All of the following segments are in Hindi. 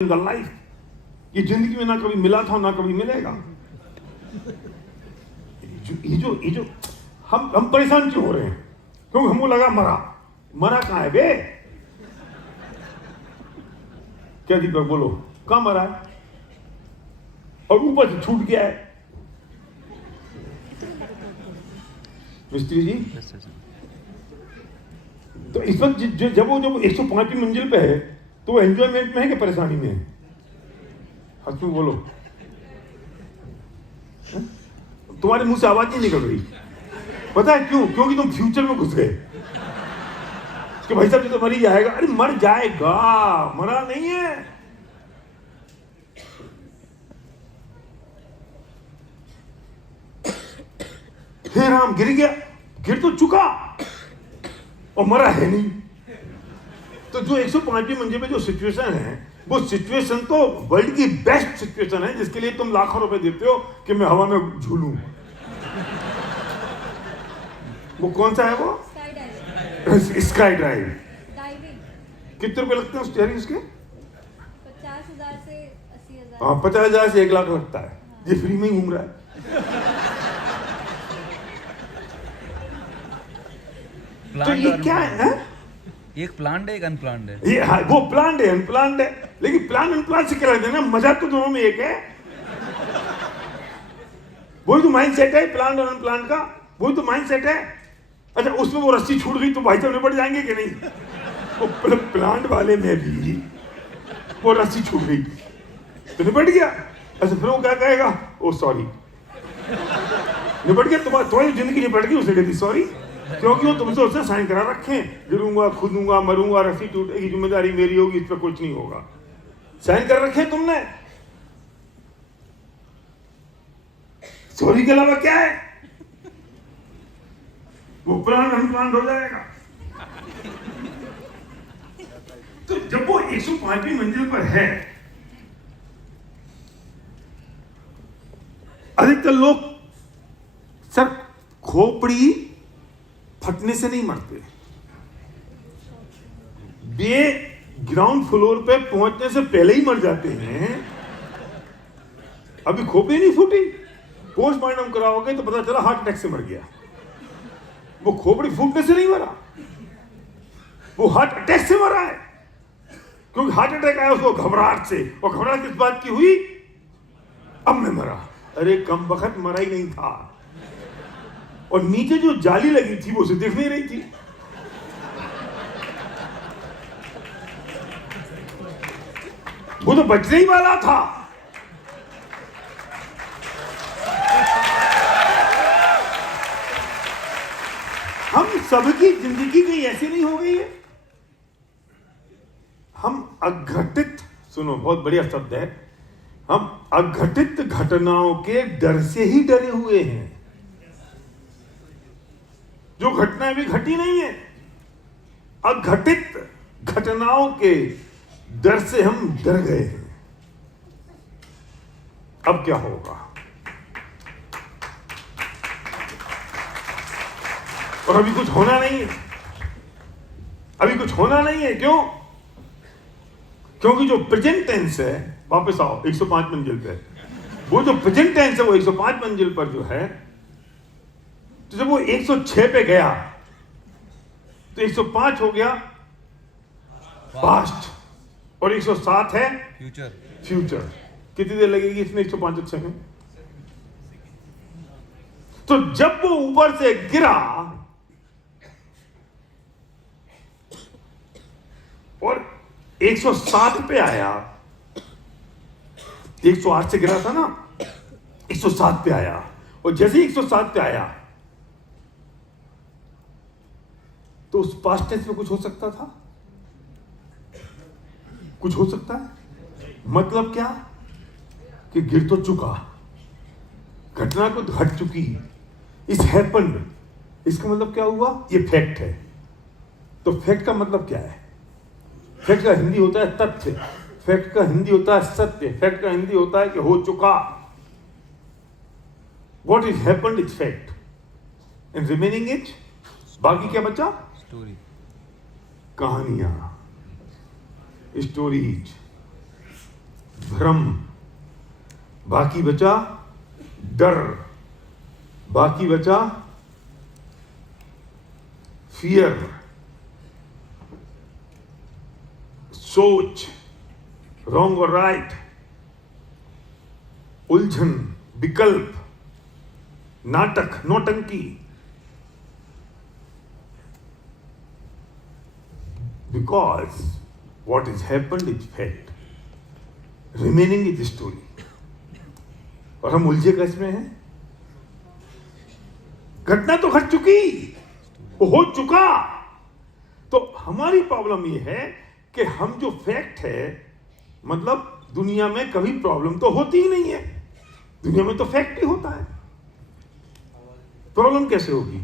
द लाइफ, ये जिंदगी में ना कभी मिला था ना कभी मिलेगा। ये जो हम परेशान क्यों हो रहे हैं? क्योंकि हमको लगा मरा कहाँ है बे? क्या दीपक बोलो, कहाँ मरा है? और ऊपर से छूट गया है। मिस्त्री जी, तो इस वक्त जब वो 105वीं मंजिल पे है तो वो एंजॉयमेंट में है कि परेशानी में है? हंस क्यों बोलो, तुम्हारे मुंह से आवाज नहीं निकल रही। पता है क्यों? क्योंकि तुम फ्यूचर में घुस गए कि भाई साहब ये तो मर ही जाएगा। अरे मर जाएगा, मरा नहीं है। हे राम, गिर गया, गिर तो चुका और मरा है नहीं। तो जो 105वीं मंजिल पे जो सिचुएशन है, वो सिचुएशन तो वर्ल्ड की बेस्ट सिचुएशन है, जिसके लिए तुम लाखों रुपए देते हो कि मैं हवा में झूलूं। वो कौन सा है वो? Sky drive. कितने रुपए लगते हैं उस स्टीयरिंग के? 50,000 से 80,000। हाँ, 50,000 से 1 लाख लगता है। ये फ्री में ही घूम रहा है। तो ये क्या है? एक प्लान्ड है, एक अनप्लान्ड है। ये वो प्लान्ड है, अनप्लान्ड है। लेकिन प्लान अनप्लान से क्या लगता है ना, मजा तो दोनों में एक है। वही तो माइंड सेट है प्लान और अनप्लान का, वही तो माइंड सेट है। अच्छा, उसमें वो रस्सी छूट गई तो भाई साहब निपट जाएंगे कि नहीं? वो प्लांट वाले में भी वो रस्सी छूट गई तो निपट गया। अच्छा, फिर वो क्या कहेगा? ओ सॉरी, निपट गया। तुम्हारी जिंदगी निपट गई, उसने कहती सॉरी, क्योंकि वो तुमसे उसने साइन करा रखे, गिरूंगा, खुदूंगा, मरूंगा, रस्सी टूटेगी, जिम्मेदारी मेरी होगी, इस पर कुछ नहीं होगा। साइन कर रखे तुमने। सॉरी के अलावा क्या है? वो प्लान अनप्लान हो जाएगा। तो जब वो 105वीं मंजिल पर है, अधिकतर लोग सर खोपड़ी फटने से नहीं मरते, वे ग्राउंड फ्लोर पे पहुंचने से पहले ही मर जाते हैं। अभी खोपड़ी नहीं फूटी, पोस्टमार्टम कराओगे तो पता चला हार्ट अटैक से मर गया। वो खोपड़ी फूटने से नहीं मरा, वो हार्ट अटैक से मरा है। क्योंकि हार्ट अटैक आया उसको घबराहट से, और घबराहट किस बात की हुई? अब मैं मरा। अरे कम बखत मरा ही नहीं था, और नीचे जो जाली लगी थी वो उसे दिख नहीं रही थी। वो तो बचने ही वाला था। हम सबकी जिंदगी कहीं ऐसी नहीं हो गई है। हम अघटित, सुनो बहुत बढ़िया शब्द है, हम अघटित घटनाओं के डर से ही डरे हुए हैं। जो घटना भी घटी नहीं है, अघटित घटनाओं के डर से हम डर गए हैं। अब क्या होगा? और अभी कुछ होना नहीं है, अभी कुछ होना नहीं है। क्यों? क्योंकि जो प्रेजेंट टेंस है, वापस आओ 105 मंजिल पे, वो जो प्रेजेंट टेंस है वो 105 मंजिल पर जो है, तो जब वो 106 पे गया तो 105 हो गया पास्ट, और 107 है फ्यूचर। कितनी देर लगेगी इसमें 105 में? तो जब वो ऊपर से गिरा और 107 पे आया, 108 से गिरा था ना, 107 पे आया, और जैसे ही 107 पे आया तो उस पास्ट टेंस में कुछ हो सकता था? कुछ हो सकता है? मतलब क्या? कि गिर तो चुका, घटना को घट चुकी, इस हैपेंड। इसका मतलब क्या हुआ? ये फैक्ट है। तो फैक्ट का मतलब क्या है? फैक्ट का हिंदी होता है तथ्य, फैक्ट का हिंदी होता है सत्य, फैक्ट का हिंदी होता है कि हो चुका। What is happened is fact, and remaining it, बाकी क्या बचा? स्टोरी, कहानियां, स्टोरीज। भ्रम, बाकी बचा डर, बाकी बचा फियर, सोच, रॉन्ग और राइट, उलझन, विकल्प, नाटक, नौटंकी। Because what has happened is fact, remaining is story. और हम उलझे कैसे हैं? घटना तो घट चुकी, वो हो चुका। तो हमारी प्रॉब्लम ये है कि हम जो फैक्ट है, मतलब दुनिया में कभी प्रॉब्लम तो होती ही नहीं है, दुनिया में तो फैक्ट ही होता है। प्रॉब्लम कैसे होगी?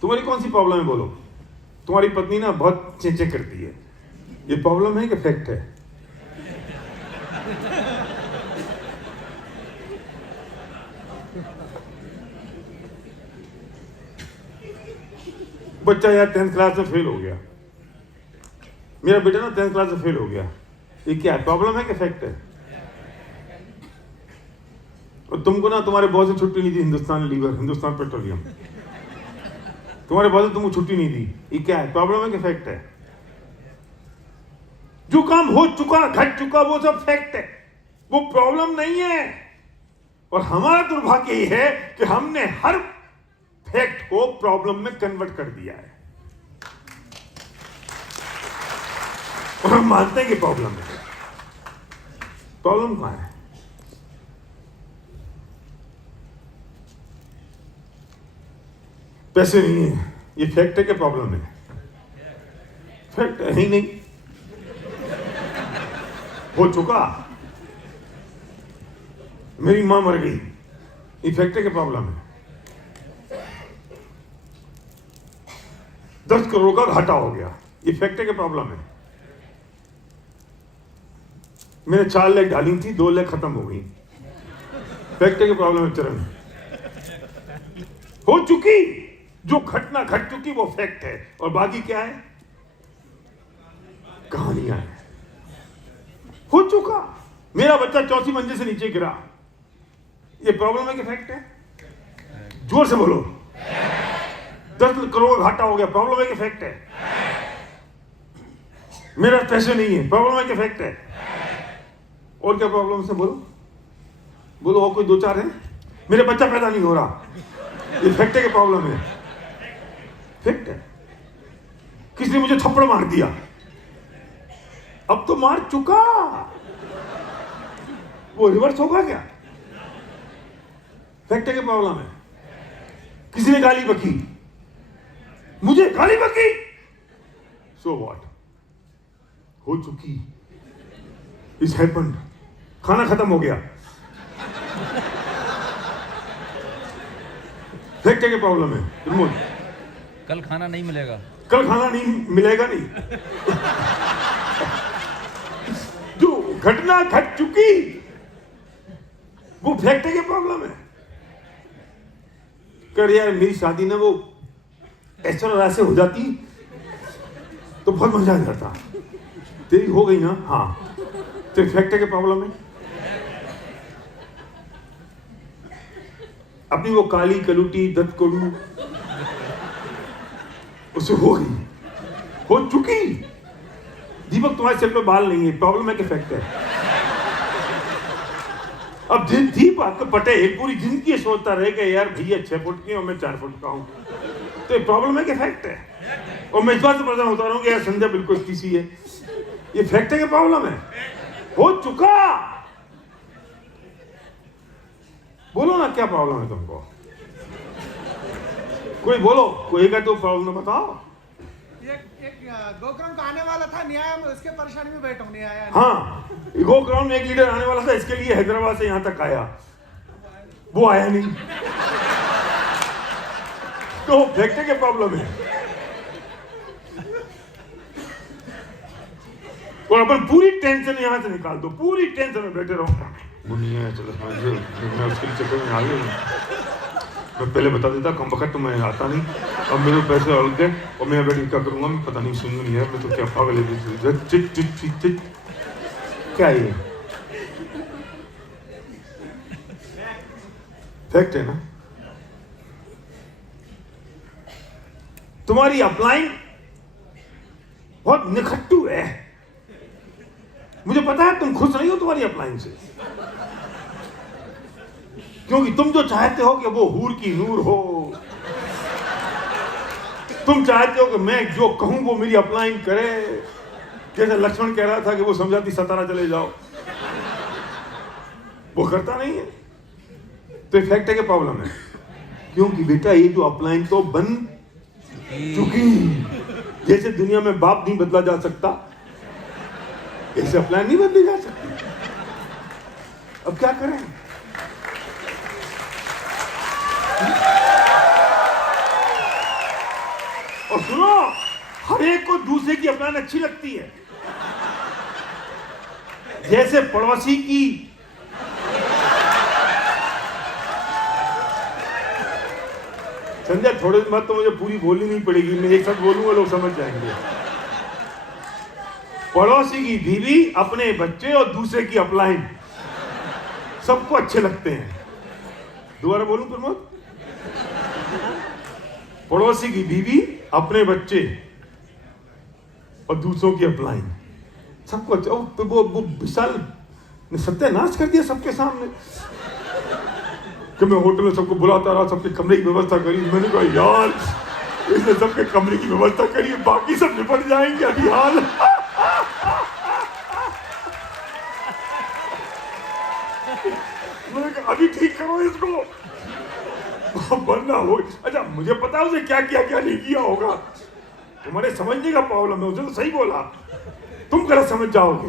तुम्हारी कौन सी प्रॉब्लम है बोलो? तुम्हारी पत्नी ना बहुत चेंचे करती है, ये प्रॉब्लम है कि फैक्ट है? बच्चा यार 10th क्लास में फेल हो गया, मेरा बेटा ना 10th क्लास में फेल हो गया, ये क्या है? प्रॉब्लम है कि फैक्ट है? और तुमको ना तुम्हारे बॉस ने छुट्टी नहीं दी, हिंदुस्तान लीवर, हिंदुस्तान पेट्रोलियम, तुम्हारे बॉस ने तुमको छुट्टी नहीं दी, ये क्या है? प्रॉब्लम है कि फैक्ट है? जो काम हो चुका, घट चुका, वो सब फैक्ट है, वो प्रॉब्लम नहीं है। और हमारा दुर्भाग्य ये है कि हमने हर फैक्ट को प्रॉब्लम में कन्वर्ट कर दिया है और हम मानते हैं कि प्रॉब्लम है। प्रॉब्लम कहां है? पैसे नहीं है, ये फैक्ट है कि प्रॉब्लम है? फैक्ट है ही नहीं, हो चुका। मेरी मां मर गई, ये फैक्ट है कि प्रॉब्लम है? 10 करोड़ का घाटा हो गया, ये फैक्ट है कि प्रॉब्लम है? मैंने 4 लाख डाली थी, 2 लाख खत्म हो गई, फैक्ट है कि प्रॉब्लम है? चरण हो चुकी, जो घटना घट चुकी वो फैक्ट है, और बाकी क्या है? कहानियां हैं। हो चुका, मेरा बच्चा 4वीं मंजिल से नीचे गिरा, ये प्रॉब्लम है कि फैक्ट है? जोर से बोलो। 10 करोड़ घाटा हो गया, प्रॉब्लम है कि फैक्ट है? मेरा पैसे नहीं है, प्रॉब्लम है कि फैक्ट है? और क्या प्रॉब्लम से बोलो, बोलो और कोई 2-4 है? मेरा बच्चा पैदा नहीं हो रहा, ये फैक्ट है कि प्रॉब्लम है? फैक्ट है। किसी ने मुझे थप्पड़ मार दिया, अब तो मार चुका, वो रिवर्स होगा क्या? फैक्ट है कि प्रॉब्लम है? किसी ने गाली बकी, मुझे गाली बकी, सो व्हाट, हो चुकी, इट्स हैपेंड, खाना खत्म हो गया, फैक्ट है कि प्रॉब्लम है? कल खाना नहीं मिलेगा, कल खाना नहीं मिलेगा नहीं, जो घटना घट चुकी वो फैक्ट है कि प्रॉब्लम है? कर यार मेरी शादी ना वो ऐश्वर्या से हो जाती तो बहुत मजा आ जाता, तेरी हो गई ना, हाँ, तो फैक्ट है कि प्रॉब्लम है? अपनी वो काली कलूटी दत्त कोलू उससे हो गई, हो चुकी। दीपक तुम्हारे सिर पे बाल नहीं है, प्रॉब्लम है कि फैक्ट है? अब दीपक पटेल पूरी जिंदगी सोचता रहेगा यार भैया 6 फुट की और मैं 4 फुट का हूं, तो ये प्रॉब्लम है कि फैक्ट है? और मैं इस बात से परेशान होता रहूंगा यार संध्या बिल्कुल किसी है, ये फैक्ट है कि प्रॉब्लम है? हो चुका। बोलो ना क्या प्रॉब्लम है तुमको, कोई बोलो, कोई का तो प्रॉब्लम बताओ। एक गोकर्ण का आने वाला था न्याय में, उसके परेशानी में बैठा हूं, नहीं आया। हाँ, गोकर्ण में एक लीडर आने वाला था, इसके लिए हैदराबाद से यहां तक आया, वो आया नहीं, तो फैक्ट है कि प्रॉब्लम है? और अपन पूरी टेंशन यहां से निकाल दो, पूरी टेंशन में बैठे रहो, दुनिया चलो मैं उसके चक्कर में आ गया, मैं पहले बता देता कम वक्त तो मैं आता नहीं, अब मेरे पैसे अलग गए और मैं बैठ क्या करूंगा, मैं पता नहीं, सुन नहीं है, मैं तो क्या पागल है। क्या ये फैक्ट है ना? तुम्हारी अपलाइन बहुत निखट्टू है। मुझे पता है तुम खुश नहीं हो तुम्हारी अपलाइन से, क्योंकि तुम जो चाहते हो कि वो हूर की नूर हो, तुम चाहते हो कि मैं जो कहूं वो मेरी अपलाइन करे। जैसे लक्ष्मण कह रहा था कि वो समझाती सतारा चले जाओ, वो करता नहीं है, तो फैक्ट है कि प्रॉब्लम है। क्योंकि बेटा ये जो अपलाइन तो बन चुकी, जैसे दुनिया में बाप नहीं बदला जा सकता, ऐसे अपलाइन नहीं बदली जा सकती। अब क्या करें? और सुनो, हर एक को दूसरे की अपलाइन अच्छी लगती है। जैसे पड़ोसी की संजय, थोड़े दिन बाद तो मुझे पूरी बोलनी नहीं पड़ेगी, मैं एक साथ बोलूंगा, लोग समझ जाएंगे। पड़ोसी की बीवी, अपने बच्चे और दूसरे की अपलाइन सबको अच्छे लगते हैं। दोबारा बोलूं प्रमोद? पड़ोसी की बीवी, अपने बच्चे और दूसरों की अपलाइन सबको अच्छा। वो विशाल ने सत्यानाश कर दिया सबके सामने कि मैं होटल में सबको बुलाता रहा, सबके कमरे की व्यवस्था करी। मैंने कहा यार, इसने सबके कमरे की व्यवस्था करी, बाकी सब निपट जाएंगे अभी हाल। मैंने कहा अभी ठीक करो इसको, वरना हो। अच्छा, मुझे पता है उसे क्या किया क्या नहीं किया होगा। तुम्हारे समझने का प्रॉब्लम है। उसने तो सही बोला, तुम गलत समझ जाओगे।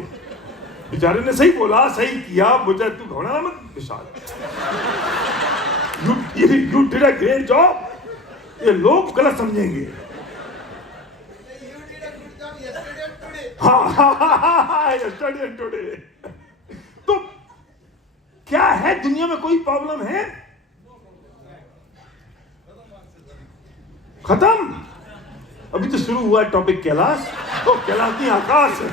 बेचारे ने सही बोला, सही किया। मुझे तू घबराना मत विशाल, you did a great job। ये लोग गलत समझेंगे। yesterday and today। तो क्या है, दुनिया में कोई प्रॉब्लम है? खत्म। अभी तो शुरू हुआ टॉपिक कैलाश, तो कैलाश नहीं आकाश है?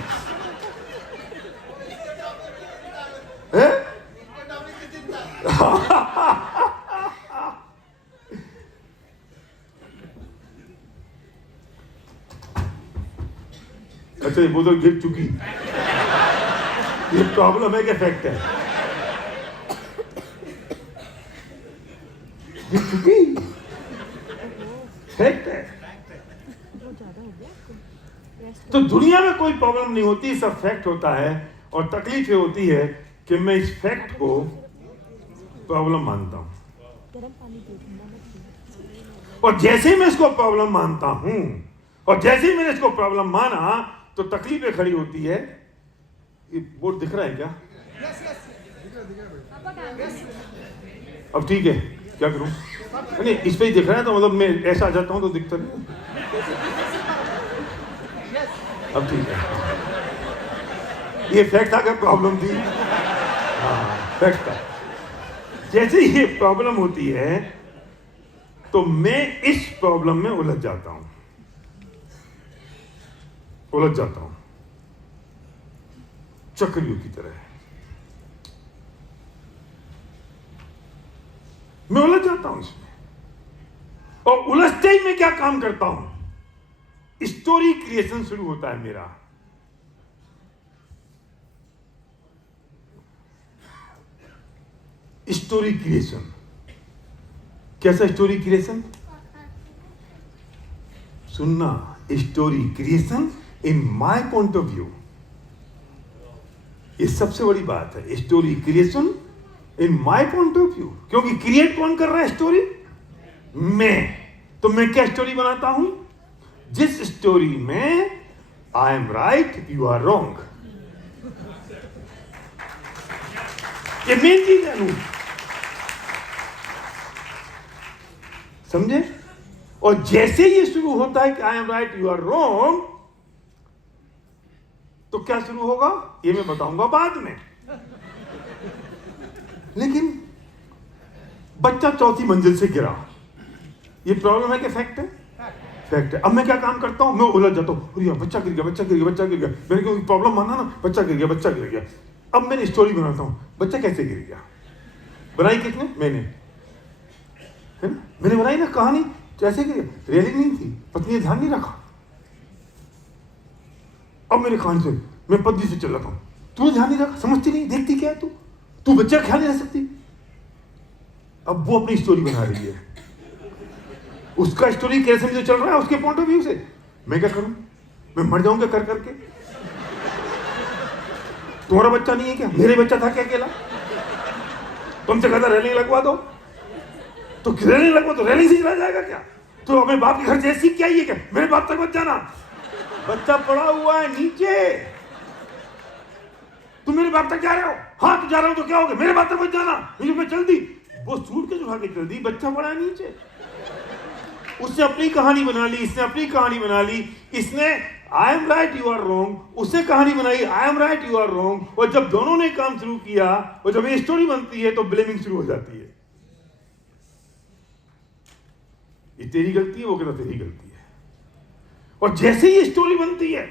अच्छा, ये बोतल गिर चुकी, ये प्रॉब्लम है कि फैक्ट है? गिर चुकी, फैक्ट है। तो दुनिया में कोई प्रॉब्लम नहीं होती, सब फैक्ट होता है। और तकलीफ ये होती है कि मैं इस फैक्ट को प्रॉब्लम मानता हूं, और जैसे ही मैं इसको प्रॉब्लम मानता हूं, और जैसे ही मैंने इसको प्रॉब्लम माना, तो तकलीफें खड़ी होती है। ये बोर्ड दिख रहा है क्या? अब ठीक है, क्या करूं? नहीं, इस पे ही दिख रहा है, तो मतलब मैं ऐसा आ जाता हूं तो दिखता नहीं। अब ठीक है, ये फैक्ट था क्या प्रॉब्लम थी? हाँ, फैक्ट था। जैसे ही ये प्रॉब्लम होती है, तो मैं इस प्रॉब्लम में उलझ जाता हूं, चक्रियों की तरह मैं उलझ जाता हूं इसमें। और उलझते ही मैं क्या काम करता हूं? स्टोरी क्रिएशन शुरू होता है मेरा। स्टोरी क्रिएशन कैसा? स्टोरी क्रिएशन सुनना, story creation in my point of view, ये सबसे बड़ी बात है। Story creation in my point of view, क्योंकि क्रिएट कौन कर रहा है स्टोरी? मैं। तो मैं क्या स्टोरी बनाता हूं? जिस स्टोरी में I am right, you are wrong, ये मेन चीज है। समझे? और जैसे ये शुरू होता है कि I am right, you are wrong, तो क्या शुरू होगा ये मैं बताऊंगा बाद में। लेकिन बच्चा चौथी मंजिल से गिरा, ये प्रॉब्लम है कि फैक्ट है? फैक्ट है। अब मैं क्या काम करता हूँ, मैं उलझ जाता हूँ, अरे यार बच्चा गिर गया, बच्चा गिर गया, बच्चा गिर गया, मेरे को प्रॉब्लम माना ना, बच्चा गिर गया, बच्चा गिर गया। अब मैंने स्टोरी बनाता हूँ, बच्चा कैसे गिर गया, बनाई किसने, मैंने, है ना, मैंने बनाई ना कहानी, कैसे गिर गया, रेलिंग नहीं थी, पत्नी ने ध्यान नहीं रखा। अब मेरी कहानी सुन, मैं पत्नी से चल रहा हूँ, तूने ध्यान नहीं रखा, समझती नहीं, देखती क्या है तू बच्चा ख्याल नहीं रख सकती। अब वो अपनी स्टोरी बना रही है, उसका स्टोरी कैसे मुझे चल रहा है उसके पॉइंट ऑफ व्यू से। मैं क्या करूं, मैं मर जाऊंगा कर करके। तुम्हारा बच्चा नहीं है क्या, मेरे बच्चा था क्या अकेला, तुमसे कहता रेलिंग लगवा दो, तो रेलिंग लगवा तो रेलिंग से चला जाएगा क्या, तो अपने बाप के घर से सीख के आई है क्या, मेरे बाप तक मत जाना, बच्चा पड़ा हुआ है नीचे, तुम मेरे बाप तक जा रहे हो, हाँ तो जा रहा हूं तो क्या हो गया, मेरे बाप तक मत जाना, मैं चल दी, वो सूट के उठा के चल दी, बच्चा पड़ा है नीचे। उसने अपनी कहानी बना ली, इसने अपनी कहानी बना ली, इसने I am right you are wrong, उसने कहानी बनाई I am right you are wrong, और जब दोनों ने काम शुरू किया और जब ये स्टोरी बनती है तो ब्लेमिंग शुरू हो जाती है, ये तेरी गलती है, वो कहता तेरी गलती है। और जैसे ही ये स्टोरी बनती है,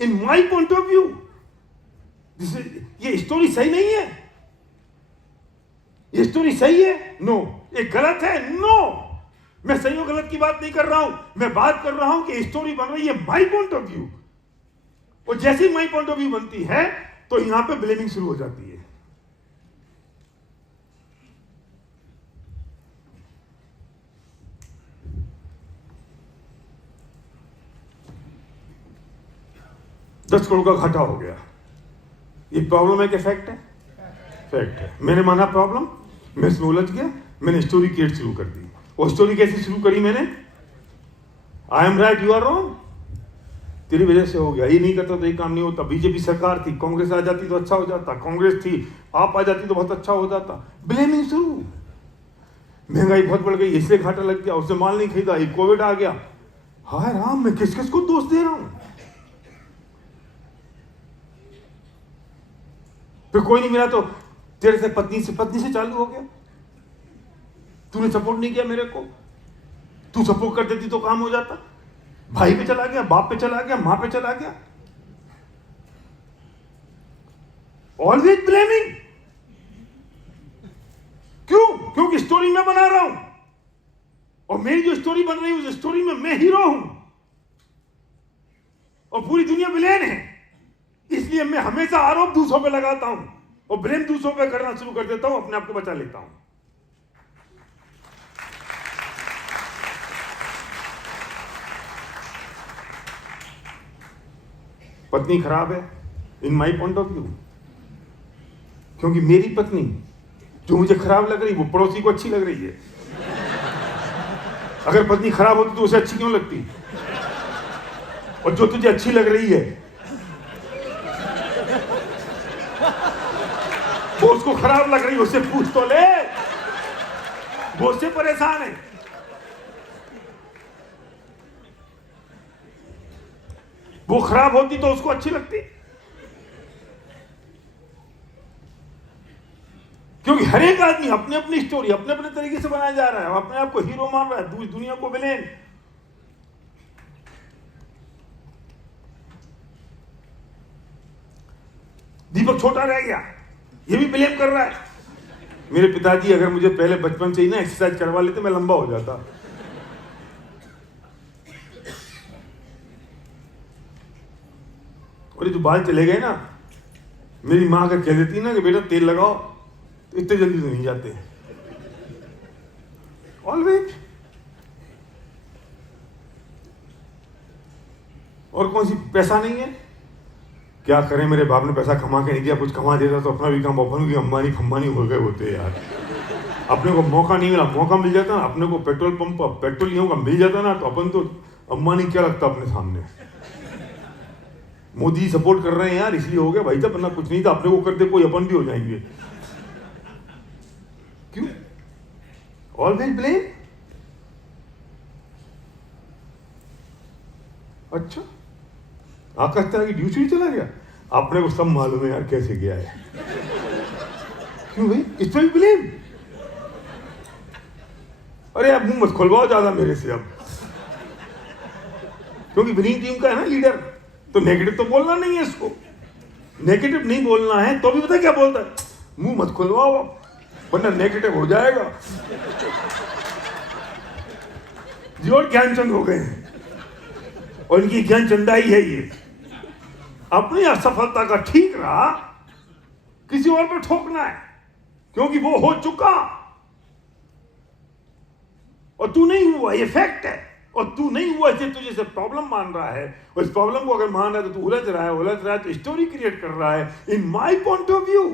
इन माई पॉइंट ऑफ व्यू, ये स्टोरी सही नहीं है, ये स्टोरी सही है, नो, ये गलत है, नो, मैं सही और गलत की बात नहीं कर रहा हूं, मैं बात कर रहा हूं कि स्टोरी बन रही है माई पॉइंट ऑफ व्यू, और जैसे ही माई पॉइंट ऑफ व्यू बनती है तो यहां पे ब्लेमिंग शुरू हो जाती है। $10 करोड़ का घाटा हो गया, ये प्रॉब्लम है कि फैक्ट है, फैक्ट है। मैंने माना प्रॉब्लम, मैं इसमें उलझ गया, मैंने स्टोरी क्रिएट शुरू कर दी। वो स्टोरी कैसे शुरू करी मैंने, I am right you are wrong, तेरी वजह से हो गया, ये नहीं करता तो ये काम नहीं होता, बीजेपी सरकार थी, कांग्रेस आ जाती तो अच्छा हो जाता, कांग्रेस थी आप आ जाती तो बहुत अच्छा हो जाता, ब्लेमिंग शुरू, महंगाई बहुत बढ़ गई इसलिए घाटा लग गया, उससे माल नहीं खरीदा, ये कोविड आ गया, हाय राम मैं किस किस को दोष दे रहा हूं, फिर कोई नहीं मिला तो तेरे से पत्नी से चालू हो गया, तूने सपोर्ट नहीं किया मेरे को, तू सपोर्ट कर देती तो काम हो जाता, भाई पे चला गया, बाप पे चला गया, मां पे चला गया, ऑलवेज ब्लेमिंग। क्यों, क्योंकि स्टोरी मैं बना रहा हूं और मेरी जो स्टोरी बन रही है उस स्टोरी में मैं हीरो हूं और पूरी दुनिया विलेन है, इसलिए मैं हमेशा आरोप दूसरों पे लगाता हूं और ब्लेम दूसरों पे करना शुरू कर देता हूं, अपने आप को बचा लेता हूं। पत्नी खराब है इन माई पॉइंट ऑफ व्यू, क्योंकि मेरी पत्नी जो मुझे खराब लग रही वो पड़ोसी को अच्छी लग रही है। अगर पत्नी खराब होती तो उसे अच्छी क्यों लगती, और जो तुझे अच्छी लग रही है वो उसको खराब लग रही है, उससे पूछ तो ले, वो उससे परेशान है। वो खराब होती तो उसको अच्छी लगती, क्योंकि हर एक आदमी अपने अपनी स्टोरी अपने अपने तरीके से बनाया जा रहा है, अपने आप को हीरो मान रहा है, दुनिया को विलेन। दीपक छोटा रह गया, ये भी ब्लेम कर रहा है। मेरे पिताजी अगर मुझे पहले बचपन से ही ना एक्सरसाइज करवा लेते मैं लंबा हो जाता। और ये जो बाल चले गए ना, मेरी माँ अगर कह देती ना कि बेटा तेल लगाओ तो इतने जल्दी तो नहीं जाते ऑलवेज। और कौन सी पैसा नहीं है, क्या करें, मेरे बाप ने पैसा कमा के नहीं दिया, कुछ कमा देता तो अपना भी काम अपन की अंबानी खम्बानी हो गए होते यार। अपने को मौका नहीं मिला, मौका मिल जाता ना, अपने को पेट्रोल पंप पेट्रोलियम का मिल जाता ना तो अपन तो अंबानी क्या लगता अपने सामने। मोदी सपोर्ट कर रहे हैं यार इसलिए हो गया भाई साहब, वरना कुछ नहीं था, अपने को करते कोई अपन भी हो जाएंगे। क्यों ऑलवेज ब्लेम। अच्छा आकाश तरह की ड्यूटी चला गया, अपने को सब मालूम है यार कैसे गया है। क्यों भाई इस पर भी ब्लेम। अरे आप मुंह मत खुलवाओ ज्यादा मेरे से, अब क्योंकि विनिंग टीम का है ना लीडर, तो नेगेटिव तो बोलना नहीं है इसको, नेगेटिव नहीं बोलना है। तो भी पता क्या बोलता है, मुंह मत खुलवाओ वरना नेगेटिव हो जाएगा। जी और ज्ञानचंद हो गए हैं, और इनकी ज्ञानचंदाई है ये, अपनी असफलता का ठीक रहा किसी और पर ठोकना है, क्योंकि वो हो चुका और तू नहीं हुआ, ये फैक्ट है। और तू नहीं हुआ इसलिए तुझे से प्रॉब्लम मान रहा है, और इस प्रॉब्लम को अगर मान रहा है तो तू उलझ रहा है तो स्टोरी क्रिएट कर रहा है इन माई पॉइंट ऑफ व्यू।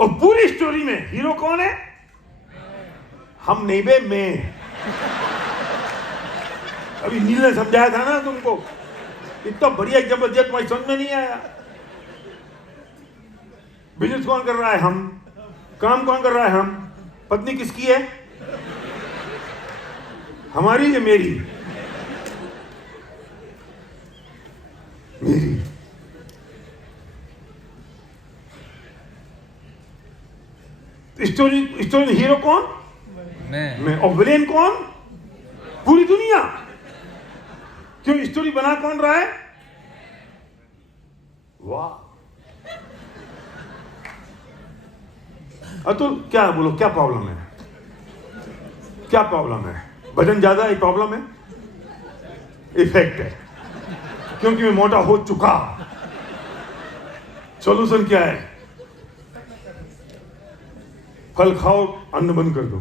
और पूरी स्टोरी में हीरो कौन है? हम नहीं बे, मैं। अभी नील ने समझाया था ना तुमको, इतना बढ़िया एग्जाम्पल दिया, तुम्हारी समझ में नहीं आया। बिजनेस कौन कर रहा है? हम। काम कौन कर रहा है? हम। पत्नी किसकी है? हमारी या मेरी? मेरी। स्टोरी हीरो कौन? मैं। और विलेन कौन? पूरी दुनिया। क्यों? स्टोरी बना कौन रहा है? वाह। अतुल क्या बोलो, क्या प्रॉब्लम है? क्या प्रॉब्लम है? वजन ज्यादा एक प्रॉब्लम है? इफेक्ट है, क्योंकि मैं मोटा हो चुका। सॉल्यूशन क्या है? फल खाओ, अन्न बंद कर दो।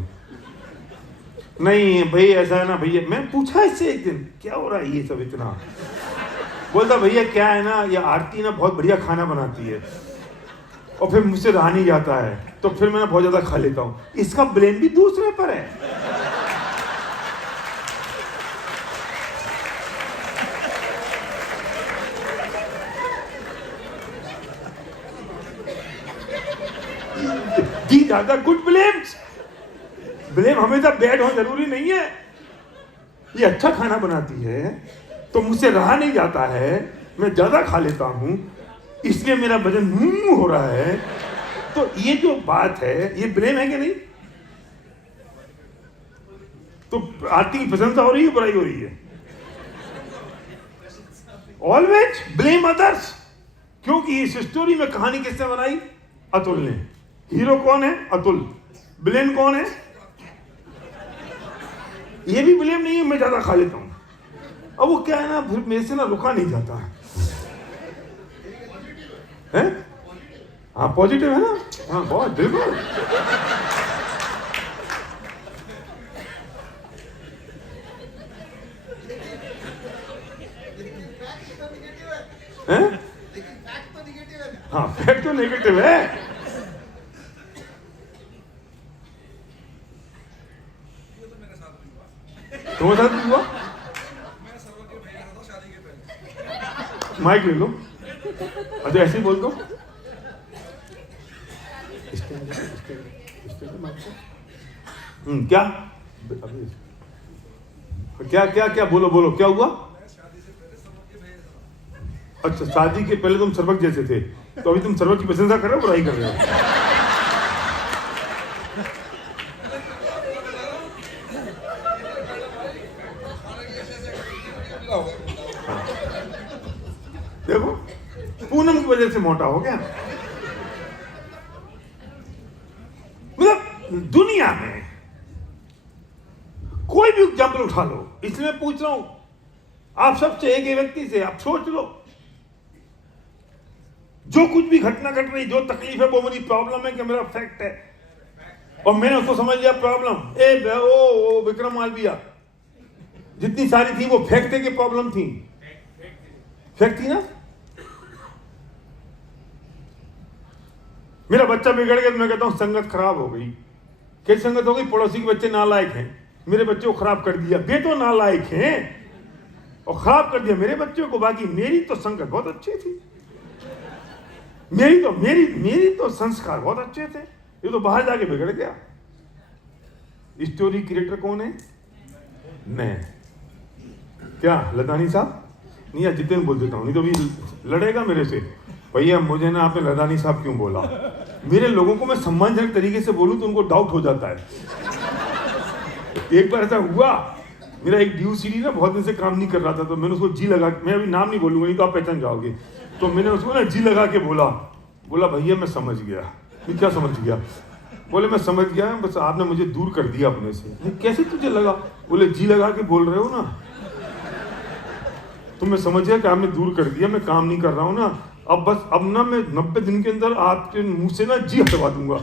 नहीं भाई ऐसा है ना भैया, मैं पूछा इससे एक दिन क्या हो रहा है ये सब इतना, बोलता भैया क्या है ना, ये आरती ना बहुत बढ़िया खाना बनाती है और फिर मुझसे रहा नहीं जाता है, तो फिर मैं बहुत ज्यादा खा लेता हूं। इसका ब्लेम भी दूसरे पर है। These are the good blames. Blame हमेशा बैड हो जरूरी नहीं है। ये अच्छा खाना बनाती है तो मुझसे रहा नहीं जाता है, मैं ज्यादा खा लेता हूं इसलिए मेरा वजन हो रहा है। तो ये जो बात है ये ब्लेम है कि नहीं? तो आरती की प्रशंसा हो रही है, बुराई हो रही है? Always blame others. क्योंकि इस स्टोरी में कहानी किसने बनाई? अतुल ने। हीरो कौन है? अतुल। विलेन कौन है? ये भी ब्लेम नहीं है, मैं ज्यादा खा लेता हूं। अब वो क्या है ना, फिर मेरे से ना रुका नहीं जाता है। हाँ पॉजिटिव है ना, हाँ बहुत बिल्कुल। हैं? हाँ फैक्ट तो नेगेटिव है। तुम्हारे साथ हुआ? माइक ले लो। अच्छा ऐसे ही बोल दो। क्या क्या क्या क्या बोलो बोलो, क्या हुआ? अच्छा शादी के पहले तुम सर्वक जैसे थे, तो अभी तुम सर्वक की प्रशंसा कर रहे हो, बुराई कर रहे हो? देखो पूनम की वजह से मोटा हो गया। मतलब दुनिया में कोई भी एग्जाम्पल उठा लो, इसलिए मैं पूछ रहा हूं आप सबसे, एक व्यक्ति से आप सोच लो, जो कुछ भी घटना घट रही, जो तकलीफ है वो मेरी प्रॉब्लम है कि मेरा फैक्ट है, और मैंने उसको समझ लिया प्रॉब्लम। ओ विक्रम मालविया जितनी सारी थी वो फैक्ट थे कि प्रॉब्लम थी? फैक्ट थी ना। मेरा बच्चा बिगड़ गया तो मैं कहता हूं संगत खराब हो गई। कैसी संगत हो गई? पड़ोसी के बच्चे नालायक हैं, मेरे बच्चे को खराब कर दिया। वे तो नालायक हैं और खराब कर दिया मेरे बच्चों को, बाकी मेरी तो संगत बहुत अच्छी थी। मेरी तो संस्कार बहुत अच्छे थे, ये तो बाहर जाके बिगड़ गया। स्टोरी क्रिएटर कौन है? मैं। क्या लदानी साहब? नहीं यार, जितेंद्र बोल देता हूँ, नहीं तो भी लड़ेगा मेरे से, भैया मुझे ना आपने लदानी साहब क्यों बोला। मेरे लोगों को मैं सम्मानजनक तरीके से बोलूँ तो उनको डाउट हो जाता है। एक बार ऐसा हुआ, मेरा एक ड्यू सीडी ना बहुत दिन से काम नहीं कर रहा था, तो मैंने उसको जी लगा, मैं अभी नाम नहीं बोलूंगा नहीं तो आप पहचान जाओगे, तो मैंने उसको ना जी लगा के बोला भैया मैं समझ गया। मैं क्या समझ गया? बोले मैं समझ गया, बस आपने मुझे दूर कर दिया अपने से। कैसे तुझे लगा? बोले जी लगा के बोल रहे हो ना, तो मैं समझ गया कि आपने दूर कर दिया, मैं काम नहीं कर रहा हूँ ना, अब ना मैं 90 दिन के अंदर आपके मुंह से ना जी हटवा दूंगा।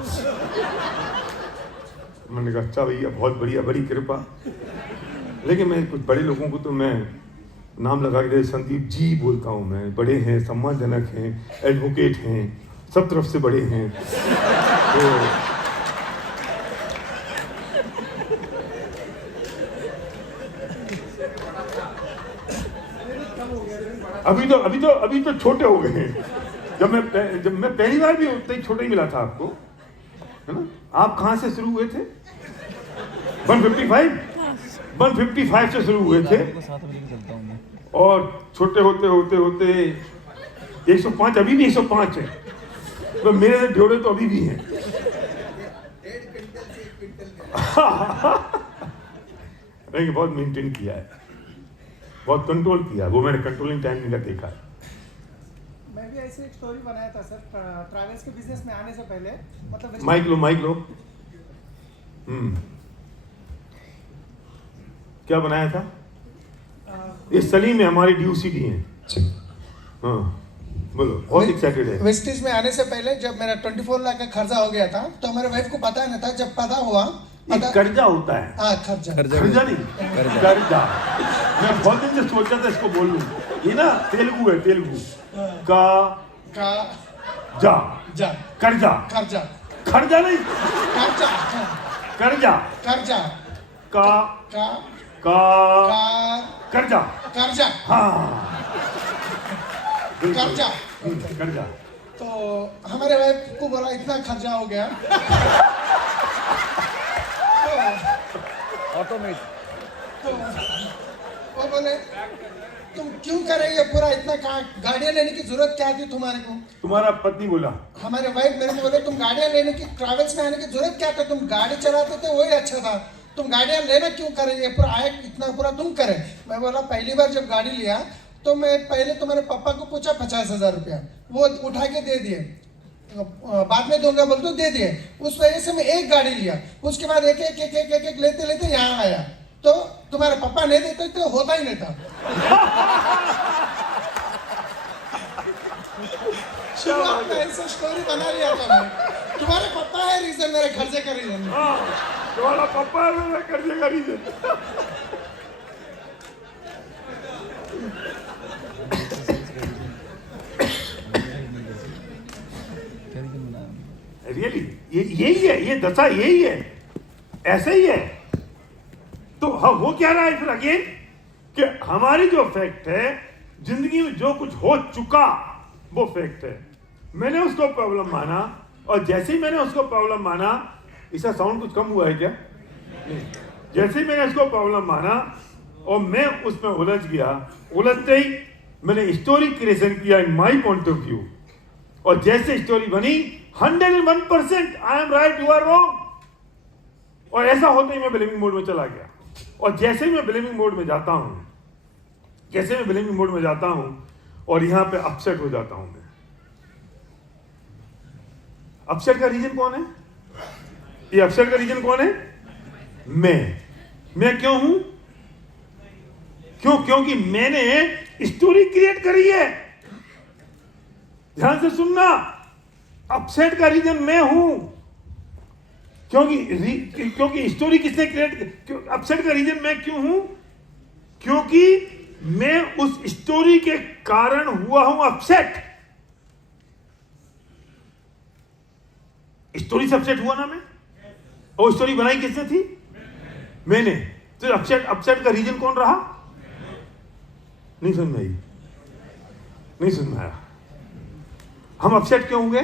मैंने कहा अच्छा भैया बहुत बढ़िया, बड़ी कृपा। लेकिन मैं कुछ बड़े लोगों को तो मैं नाम लगा के संदीप जी बोलता हूँ, मैं बड़े हैं, सम्मानजनक हैं, एडवोकेट हैं, सब तरफ से बड़े हैं। तो अभी तो छोटे हो गए हैं। जब मैं पहली बार भी उतना ही छोटा ही मिला था आपको, है ना? आप कहाँ से शुरू हुए थे? 155 से शुरू हुए थे, और छोटे होते 105, अभी भी 105 है, तो मेरे से जोड़े तो अभी भी हैं। नहीं, बहुत मेंटेन किया है, बहुत कंट्रोल किया, वो मैंने कंट्रोलिंग टाइम में देखा है। मैं भी ऐसे एक स्टोरी बनाया था सर, ट्रैवल्स के बिजनेस में आने से पहले, मतलब माइक लो। क्या बनाया था? ये सलीम में हमारी ड्यू सीडी है। हाँ बोलो, बहुत एक्साइटेड है। वेस्टिज में आने से पहले जब मेरा 24 लाख का खर्चा हो गया था, तो हमारे वाइफ को पता नहीं था। जब पता हुआ, कर्जा होता है। हाँ, खर्चा नहीं, कर्जा। मैं बहुत दिन से सोचा था इसको बोल लूं, ये ना तेलुगु है, तेलुगु का जा कर्जा नहीं, कर्जा कर्जा, हाँ कर्जा। तो हमारे वाइफ को बोला इतना खर्चा हो गया, ऑटोमेट। तो वो बोले तुम क्यों करेंगे पूरा इतना, गाड़ियाँ लेने की जरूरत क्या थी तुम्हारे को? तुम्हारा पत्नी बोला, हमारे वाइफ मेरे को बोले तुम गाड़ियाँ लेने की, ट्रैवल्स में आने की जरूरत क्या था? तुम गाड़ी चलाते थे वही अच्छा था, तुम गाड़ियाँ लेना क्यों करेंगे, पूरा आए इतना पूरा तुम करे। मैं बोला पहली बार जब गाड़ी लिया तो मैं पहले तुम्हारे पापा को पूछा 50,000 रुपया, वो उठा के दे दिए, बाद में दूंगा बोल तो दे दिए। उस वजह से मैं एक गाड़ी लिया, उसके बाद एक लेते यहाँ आया। तो तुम्हारे पापा नहीं देते तो होता ही नहीं था। शुरुआत में ऐसा स्टोरी बना लिया था मैं, तुम्हारे पापा है रीजन मेरे खर्चे का रीजन। तुम्हारा पापा है मेरे खर्चे का रीजन। रियली यही है, ये दशा यही है, ऐसा ही है। तो वो क्या रहा है फिर अगेन कि हमारी जो फैक्ट है, जिंदगी में जो कुछ हो चुका वो फैक्ट है। मैंने उसको प्रॉब्लम माना, और जैसे ही मैंने उसको प्रॉब्लम माना, इसका साउंड कुछ कम हुआ है क्या? नहीं। जैसे ही मैंने उसको प्रॉब्लम माना और मैं उसमें उलझ गया, उलझते ही मैंने स्टोरी क्रिएशन किया in my point of view, और जैसे स्टोरी बनी 101% I am right, you are wrong, और ऐसा होते ही मैं बिलीविंग मोड में चला गया। और जैसे ही मैं बिलीविंग मोड में जाता हूं, और यहां पे अपसेट हो जाता हूं मैं। अपसेट का रीजन कौन है? ये अपसेट का रीजन कौन है? मैं क्यों हूं? क्योंकि मैंने स्टोरी क्रिएट करी है। ध्यान से सुनना, अपसेट का रीजन मैं हूं, क्योंकि स्टोरी किसने क्रिएट, अपसेट का रीजन मैं क्यों हूं? क्योंकि मैं उस स्टोरी के कारण हुआ हूं अपसेट। स्टोरी से अपसेट हुआ ना मैं, और स्टोरी बनाई किसने थी? मैंने। तो अपसेट का रीजन कौन रहा? नहीं समझ में आया। हम अपसेट क्यों हुए?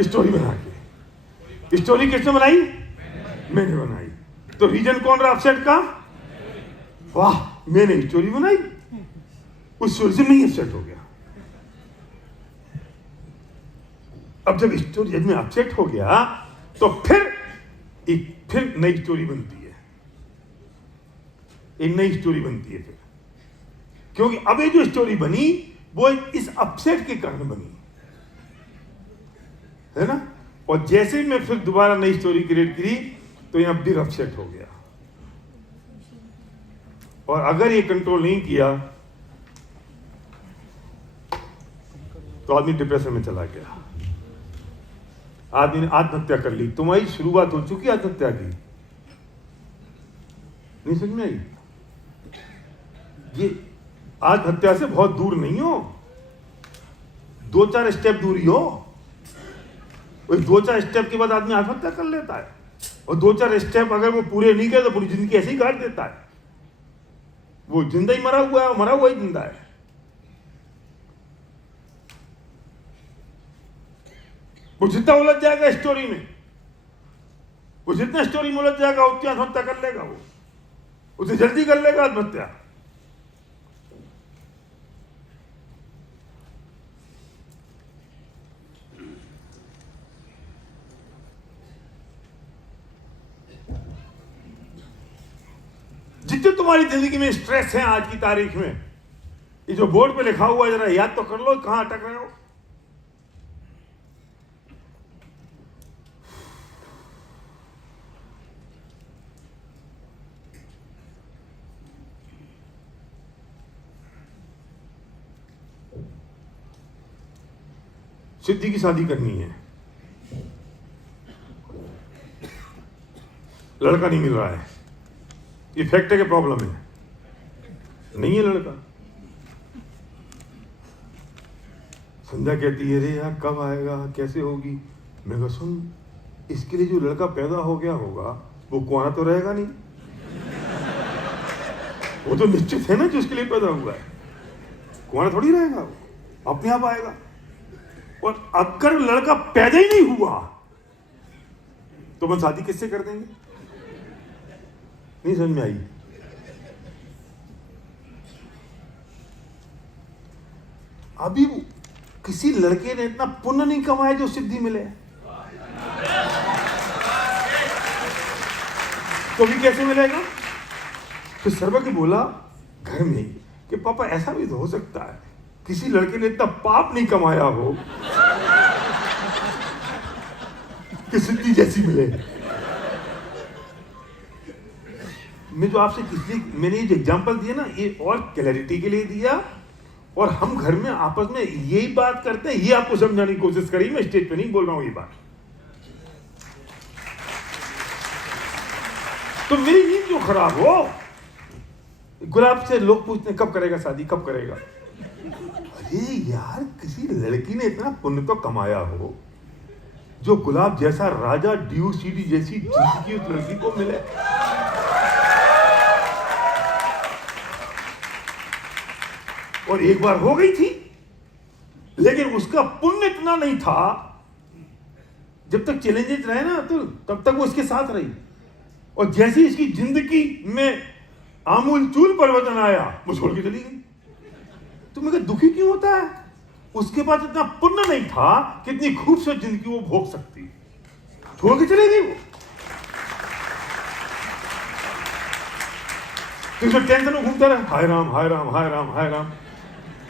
स्टोरी बना के। स्टोरी किसने बनाई? मैंने बनाई। तो रीजन कौन रहा अपसेट का? वाह, मैंने स्टोरी बनाई, उस स्टोरी से मैं ही अपसेट हो गया। अब जब स्टोरी में अपसेट हो गया तो फिर नई स्टोरी बनती है, एक नई स्टोरी बनती है फिर, क्योंकि अब ये जो स्टोरी बनी वो इस अपसेट के कारण बनी, है ना। और जैसे ही मैं फिर दोबारा नई स्टोरी क्रिएट करी तो यहां बिग अपसेट हो गया। और अगर ये कंट्रोल नहीं किया तो आदमी डिप्रेशन में चला गया, आदमी ने आत्महत्या कर ली। तुम्हारी शुरुआत हो चुकी आत्महत्या की, नहीं समझ में आई? ये आत्महत्या से बहुत दूर नहीं हो, 2-4 स्टेप दूरी हो। वही 2-4 स्टेप के बाद आदमी आत्महत्या कर लेता है, और 2-4 स्टेप अगर वो पूरे नहीं करे तो पूरी जिंदगी ऐसे ही काट देता है। वो जिंदा ही मरा हुआ है, मरा हुआ ही जिंदा है। वो जितना उलझ जाएगा स्टोरी में, वो जितना स्टोरी में उलझ जाएगा उतनी आत्महत्या कर लेगा, वो उसे जल्दी कर लेगा आत्महत्या। जितने तुम्हारी जिंदगी में स्ट्रेस है आज की तारीख में, ये जो बोर्ड पे लिखा हुआ है जरा याद तो कर लो, कहां अटक रहे हो। सिद्धि की शादी करनी है, लड़का नहीं मिल रहा है, ये फैक्ट है कि प्रॉब्लम है, नहीं है लड़का। संध्या कहती है अरे यार कब आएगा, कैसे होगी। मैं कहा सुन, इसके लिए जो लड़का पैदा हो गया होगा वो कुआरा तो रहेगा नहीं, वो तो निश्चित है ना जो उसके लिए पैदा हुआ है, कुआरा थोड़ी रहेगा, वो अपने आप आएगा। और अगर लड़का पैदा ही नहीं हुआ तो हम शादी किससे कर देंगे? नहीं समझ में आई? अभी किसी लड़के ने इतना पुण्य नहीं कमाया जो सिद्धि मिले, तो भी कैसे मिलेगा? फिर सर्वज्ञ बोला घर में कि पापा ऐसा भी तो हो सकता है किसी लड़के ने इतना पाप नहीं कमाया हो कि सिद्धि जैसी मिले। मैं जो आपसे मैंने ये एग्जांपल दिया ना, ये और क्लैरिटी के लिए दिया, और हम घर में आपस में यही बात करते हैं, ये आपको समझाने की कोशिश करी। मैं स्टेज पे नहीं बोल रहा हूं ये बात। तो मेरी नींद जो खराब हो, गुलाब से लोग पूछते हैं कब करेगा शादी, कब करेगा। अरे यार किसी लड़की ने इतना पुण्य तो कमाया हो जो गुलाब जैसा राजा ड्यू सीडी जैसी जिंदगी उस लड़की को मिले। और एक बार हो गई थी, लेकिन उसका पुण्य इतना नहीं था, जब तक चैलेंजेस रहे ना तो तब तक वो उसके साथ रही। और जैसे ही इसकी जिंदगी में आमूल चूल परिवर्तन आया, वो छोड़ के चली गई। तो मैं दुखी क्यों होता है? उसके पास इतना पुण्य नहीं था कि इतनी खूबसूरत जिंदगी वो भोग सकती, छोड़ के चली गई वो। तो इसे टेंशन में घूमता रहा, हाय राम हाय राम हाय राम हाय राम।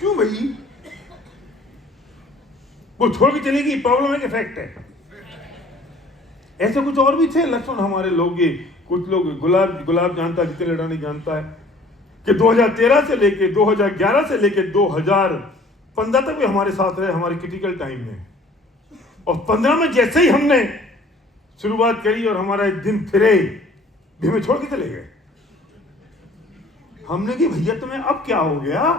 क्यों भाई? वो छोड़ के चली गई, प्रॉब्लम है कि फैक्ट है? ऐसे कुछ और भी थे लक्षण हमारे लोग, ये कुछ लोग गुलाब जानता, जितने लड़ा नहीं जानता है कि 2013 से लेके 2011 से लेके 2015 तक भी हमारे साथ रहे, हमारे क्रिटिकल टाइम में। और 15 में जैसे ही हमने शुरुआत करी और हमारा एक दिन फिरे, भी हमें छोड़ के चले गए। हमने कि भैया तुम्हें अब क्या हो गया?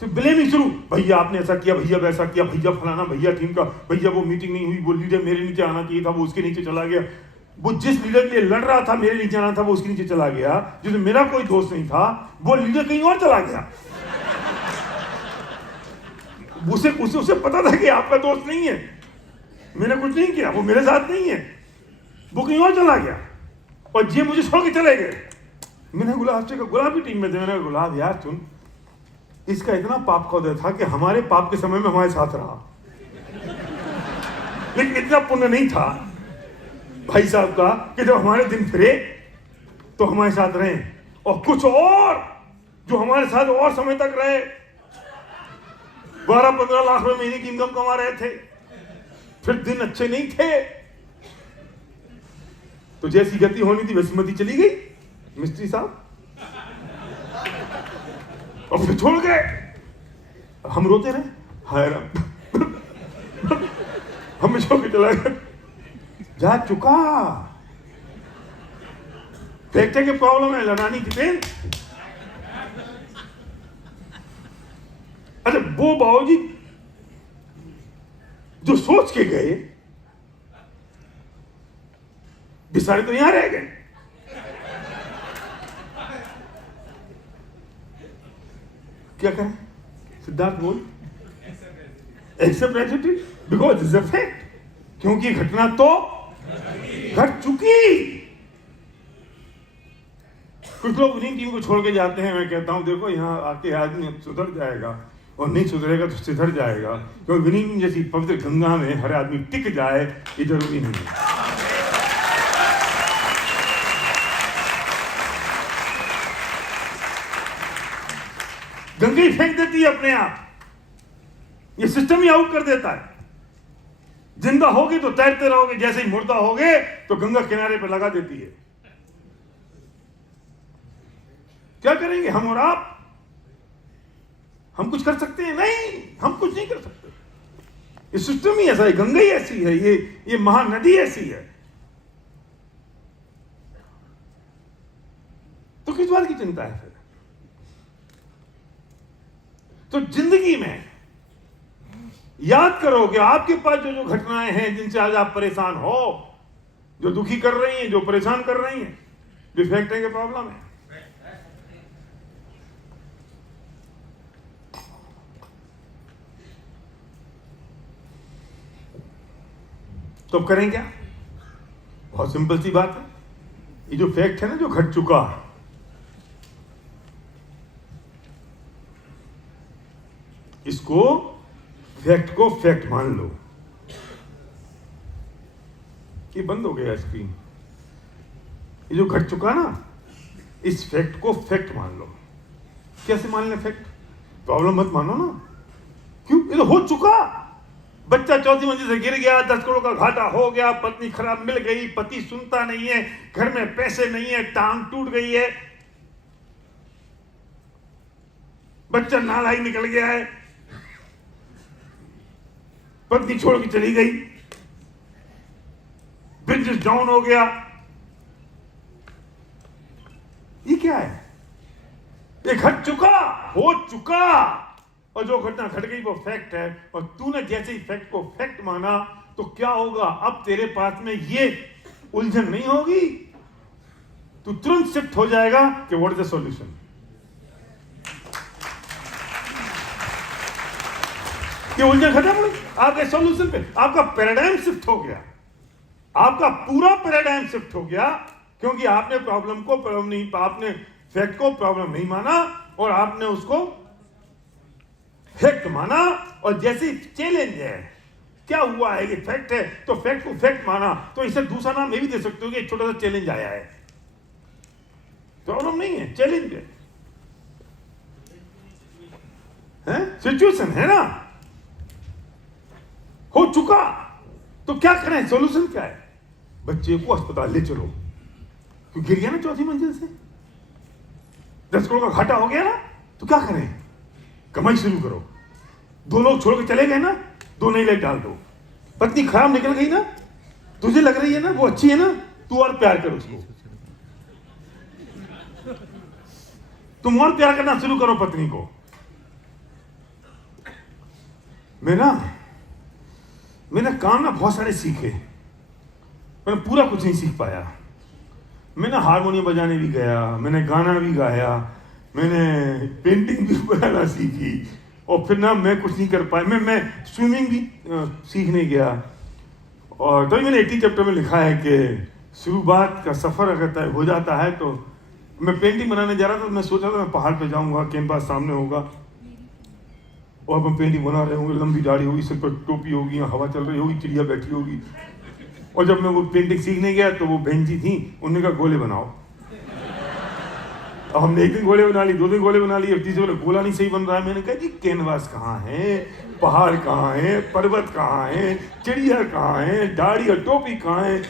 तो ब्लेमिंग शुरू, भैया आपने ऐसा किया, भैया वैसा किया, भैया फलाना, भैया ठीक का, भैया वो मीटिंग नहीं हुई, वो लीडर मेरे नीचे आना चाहिए था, वो उसके नीचे चला गया, वो जिस लीडर के लिए लड़ रहा था मेरे नीचे आना था वो उसके नीचे चला गया, जिसमें मेरा कोई दोस्त नहीं था वो लीडर कहीं और चला गया। उसे उसे उसे पता था कि आपका दोस्त नहीं है, मैंने कुछ नहीं किया, वो मेरे साथ नहीं है, वो कहीं और चला गया और ये मुझे छोड़ के चले गए। मैंने गुलाब से कहा, गुलाब की टीम में थे, मैंने कहा गुलाब यार सुन, इसका इतना पाप खोदा था कि हमारे पाप के समय में हमारे साथ रहा, लेकिन इतना पुण्य नहीं था भाई साहब का कि जब हमारे दिन फिरे तो हमारे साथ रहे, और कुछ और जो हमारे साथ और समय तक रहे, 12-15 लाख रुपए महीने की इनकम कमा रहे थे, फिर दिन अच्छे नहीं थे, तो जैसी गति होनी थी वैसी मती चली गई मिस्त्री साहब, और फिर छोड़ गए। हम रोते रहे, हाय राम हमें छोड़ के चला गया, जा चुका। फैक्ट्री के प्रॉब्लम है, लड़ानी की पेन। अच्छा, वो बाबूजी जो सोच के गए बेचारे तो यहां रह गए। क्या करें सिद्धार्थ बोल? Accept attitude because is a fact, क्योंकि घटना तो घट चुकी। कुछ लोग विनिंग टीम को छोड़ के जाते हैं, मैं कहता हूं देखो यहाँ आके आदमी सुधर जाएगा और नहीं सुधरेगा तो सिधर जाएगा, क्योंकि विनिंग टीम जैसी पवित्र गंगा में हर आदमी टिक जाए ये जरूरी नहीं है। गंगा ही फेंक देती है अपने आप, ये सिस्टम ही आउट कर देता है। जिंदा होगे तो तैरते रहोगे, जैसे ही मुर्दा होगे तो गंगा किनारे पर लगा देती है। क्या करेंगे हम और आप? हम कुछ कर सकते हैं? नहीं, हम कुछ नहीं कर सकते। ये सिस्टम ही ऐसा है, गंगा ही ऐसी है, ये महानदी ऐसी है। तो किस बात की चिंता है फिर? तो जिंदगी में याद करो कि आपके पास जो जो घटनाएं हैं जिनसे आज आप परेशान हो, जो दुखी कर रही हैं, जो परेशान कर रही हैं, ये फैक्ट्री के प्रॉब्लम है। तो अब करें क्या? बहुत सिंपल सी बात है, ये जो फैक्ट है ना, जो घट चुका है, इसको फैक्ट को फैक्ट मान लो। ये बंद हो गया स्क्रीन। ये जो घट चुका ना, इस फैक्ट को फैक्ट मान लो। कैसे मान ले फैक्ट? प्रॉब्लम मत मानो ना। क्यों? ये तो हो चुका। बच्चा 4थी मंजिल से गिर गया, 10 करोड़ का घाटा हो गया, पत्नी खराब मिल गई, पति सुनता नहीं है, घर में पैसे नहीं है, टांग टूट गई है, बच्चा नालायक निकल गया है, पत्नी छोड़ के चली गई, बिजनेस डाउन हो गया। ये क्या है? ये घट चुका, हो चुका, और जो घटना घट गई वो फैक्ट है। और तूने जैसे ही फैक्ट को फैक्ट माना तो क्या होगा? अब तेरे पास में ये उलझन नहीं होगी, तू तुरंत शिफ्ट हो जाएगा कि व्हाट इज द सॉल्यूशन। ये उलझन खत्म हुई आपके सॉल्यूशन पे। आपका पैराडाइम शिफ्ट हो गया, आपका पूरा पैराडाइम शिफ्ट हो गया, क्योंकि आपने प्रॉब्लम को प्रॉब्लम नहीं, आपने फैक्ट को प्रॉब्लम नहीं माना और आपने उसको फैक्ट माना। और जैसे चैलेंज है, क्या हुआ है? ये फैक्ट है तो फैक्ट को फैक्ट माना, तो इसे दूसरा नाम ये भी दे सकते हो कि एक छोटा सा चैलेंज आया है। प्रॉब्लम नहीं है, चैलेंज है, सिचुएशन है ना, हो चुका। तो क्या करें? सॉल्यूशन क्या है? बच्चे को अस्पताल ले चलो, क्यों गिर गया ना 4थी मंजिल से, 10 करोड़ का घाटा हो गया ना, तो क्या करें? कमाई शुरू करो। 2 लोग छोड़ के चले गए ना, 2 नई लाइट डाल दो। पत्नी खराब निकल गई ना, तुझे लग रही है ना वो अच्छी है ना, तू और प्यार कर उसको, तुम और प्यार करना शुरू करो पत्नी को। मैंने काम ना बहुत सारे सीखे, मैंने पूरा कुछ नहीं सीख पाया। मैंने हारमोनियम बजाने भी गया, मैंने गाना भी गाया, मैंने पेंटिंग भी बनाना सीखी, और फिर ना मैं कुछ नहीं कर पाया, मैं स्विमिंग भी सीखने गया। और तभी मैंने 80 चैप्टर में लिखा है कि शुरुआत का सफ़र अगर तय हो जाता है तो मैं पेंटिंग बनाने जा रहा था, मैं सोचा था मैं पहाड़ पे जाऊंगा, कैंपस सामने होगा और मैं पेंटिंग बना रहे होंगे, लंबी दाढ़ी होगी, सिर पर टोपी होगी, हवा चल रही होगी, चिड़िया बैठी होगी। और जब मैं वो पेंटिंग सीखने गया तो वो बहन जी थी, उन्होंने कहा गोले बनाओ। अब हमने एक दिन गोले बना ली, 2 दिन गोले बना लिए, अब तीसरे बोले गोला नहीं सही बन रहा है। मैंने कहा जी कैनवास कहाँ है, पहाड़ कहाँ है, पर्वत कहाँ है, चिड़िया कहाँ है, दाढ़ी और टोपी कहाँ है।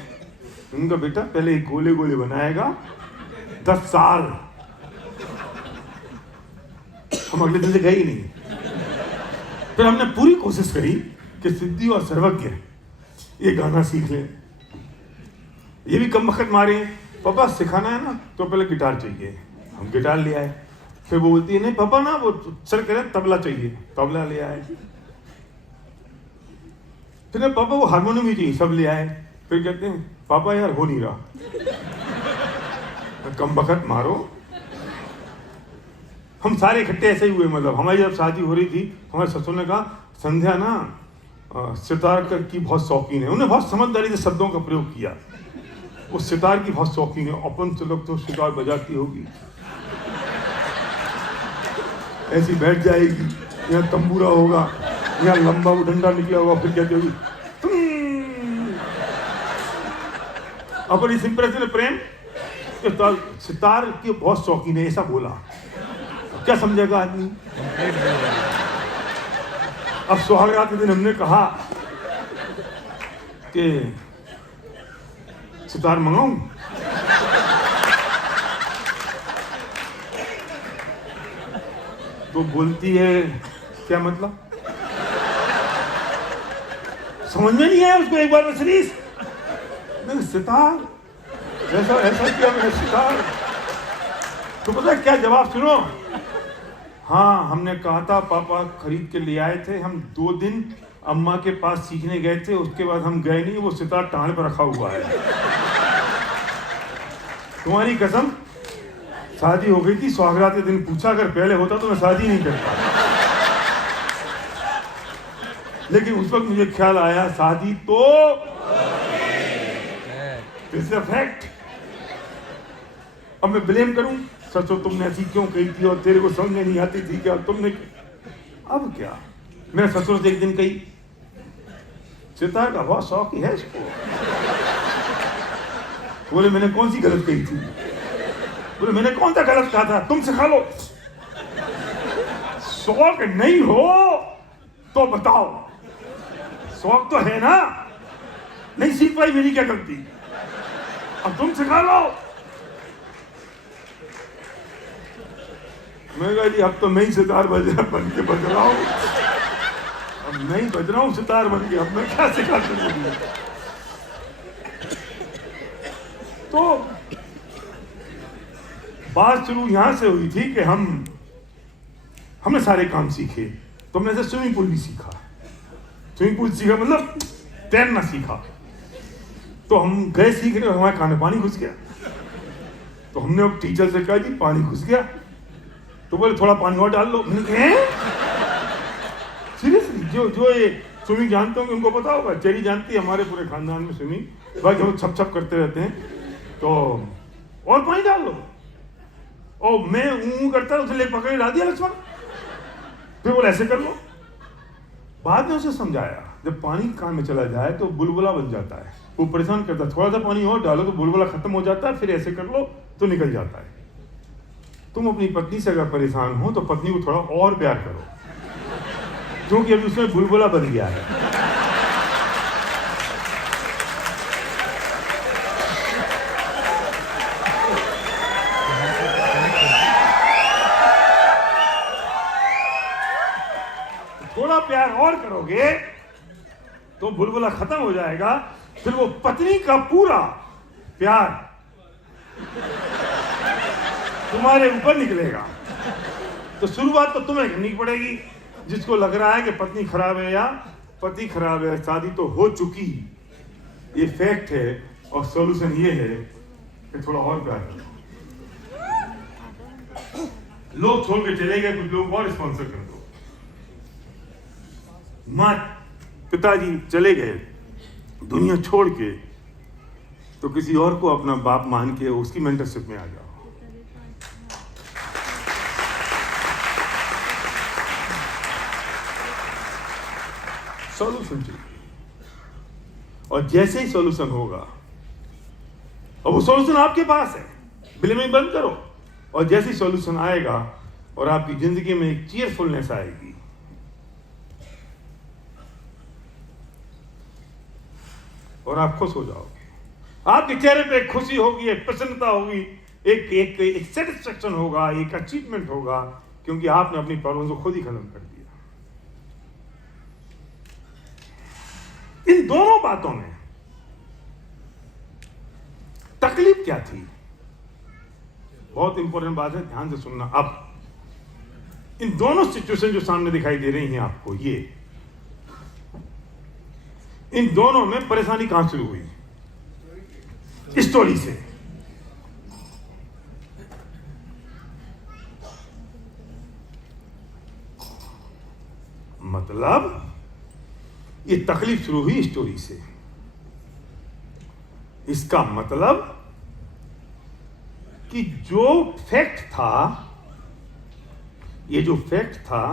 उनका बेटा पहले गोले गोले बनाएगा 10 साल। हम अगले दिन से गए ही नहीं। फिर हमने पूरी कोशिश करी कि सिद्धि और सर्वज्ञ ये गाना सीख लें। ये भी कम वक्त मारे, पापा सिखाना है ना तो पहले गिटार चाहिए। हम गिटार ले आए। फिर वो बोलती है नहीं पापा ना वो सर कह रहे तबला चाहिए, तबला ले आए। फिर पापा वो हारमोनियम ही चाहिए, सब ले आए। फिर कहते हैं पापा यार हो नहीं रहा। कम वक्त मारो। हम सारे इकट्ठे ऐसे ही हुए। मतलब हमारी जब शादी हो रही थी, हमारे ससुर ने कहा संध्या ना सितार की बहुत शौकीन है। उन्हें बहुत समझदारी से शब्दों का प्रयोग किया। वो सितार की बहुत शौकीन है। अपन से लोग तो सितार बजाती होगी, ऐसी बैठ जाएगी, यहाँ तंबूरा होगा, यहाँ लंबा वो डंडा निकला होगा, फिर कहती होगी अपन इस इंप्रेशन प्रेम सितार की बहुत शौकीन है, ऐसा बोला। क्या समझेगा आदमी। अब सुहागरात के दिन हमने कहा कि सितार मंगाऊं। तो बोलती है क्या मतलब, समझ में नहीं आया उसको। एक बार में सीरीज सितार ऐसा ऐसा किया मैंने सितार। तो पता क्या जवाब सुनो। हाँ हमने कहा था पापा खरीद के ले आए थे, हम 2 दिन अम्मा के पास सीखने गए थे, उसके बाद हम गए नहीं, वो सितार टांग पर रखा हुआ है। तुम्हारी कसम। शादी हो गई थी, सुहागरात के दिन पूछा अगर पहले होता तो मैं शादी नहीं करता। लेकिन उस वक्त मुझे ख्याल आया शादी तो फैक्ट। अब मैं ब्लेम करूं सचो तुमने ऐसी क्यों कही थी और तेरे को समझ में नहीं आती थी क्या तुमने। अब क्या, मेरे ससुर से एक दिन कही सितार का बहुत शौक ही है इसको। बोले मैंने कौन सी गलत कही थी। बोले मैंने कौन सा गलत कहा था, तुम सिखा लो। शौक नहीं हो तो बताओ, शौक तो है ना, नहीं सीख पाई मेरी क्या गलती, अब तुम सिखा लो। मैं कहा जी अब तो मैं ही सितार बन के बज रहा हूँ, अब मैं ही बज रहा हूँ सितार बन के, अब मैं क्या सिखा सकूँ। तो बात शुरू यहां से हुई थी कि हमने सारे काम सीखे। तो हमने ऐसे स्विमिंग पूल भी सीखा। स्विमिंग पूल सीखा मतलब तैरना सीखा। तो हम गए सीखने और हमारे कान में पानी घुस गया। तो हमने अब टीचर से कहा जी पानी घुस गया। तो बोले थोड़ा पानी और डाल लो। मैंने कहा सीरियसली, जो ये स्विमिंग जानते होंगे उनको पता होगा। चेरी जानती है हमारे पूरे खानदान में स्विमिंग, बाकी हम छप छप करते रहते हैं। तो और पानी डाल लो। और मैं ऊँ करता उसे ले पकड़ डाल दिया लक्ष्मण। फिर बोले ऐसे कर लो। बाद में उसे समझाया जब पानी कान में चला जाए तो बुलबुला बन जाता है, वो परेशान करता है। थोड़ा सा पानी और डालो तो बुलबुला खत्म हो जाता है, फिर ऐसे कर लो तो निकल जाता है। तुम अपनी पत्नी से अगर परेशान हो तो पत्नी को थोड़ा और प्यार करो, क्योंकि अभी उसमें बुलबुला बन गया है। थोड़ा प्यार और करोगे तो बुलबुला खत्म हो जाएगा, फिर वो पत्नी का पूरा प्यार तुम्हारे ऊपर निकलेगा। तो शुरुआत तो तुम्हें करनी पड़ेगी। जिसको लग रहा है कि पत्नी खराब है या पति खराब है, शादी तो हो चुकी, ये फैक्ट है। और सॉल्यूशन ये है कि थोड़ा और प्यार करो। लोग छोड़ के चले गए, कुछ लोग और स्पॉन्सर कर दो। माँ पिताजी चले गए दुनिया छोड़ के, तो किसी और को अपना बाप मान के उसकी मेंटरशिप में आ जाओ। सॉल्यूशन चाहिए, और जैसे ही सॉल्यूशन होगा, और वो सॉल्यूशन आपके पास है, ब्लेमिंग बंद करो, और जैसे ही सॉल्यूशन आएगा और आपकी जिंदगी में एक चीयरफुलनेस आएगी, और आप खुश हो जाओगे। आपके चेहरे पे एक खुशी होगी, एक प्रसन्नता होगी, एक एक एक सेटिस्फेक्शन होगा, एक अचीवमेंट होगा, क्योंकि आपने अपनी प्रॉब्लम को खुद ही खत्म कर दिया। इन दोनों बातों में तकलीफ क्या थी? बहुत इंपॉर्टेंट बात है, ध्यान से सुनना। अब इन दोनों सिचुएशन जो सामने दिखाई दे रही हैं आपको, ये इन दोनों में परेशानी कहां शुरू हुई? स्टोरी से। मतलब ये तकलीफ शुरू हुई स्टोरी से। इसका मतलब कि जो फैक्ट था, ये जो फैक्ट था,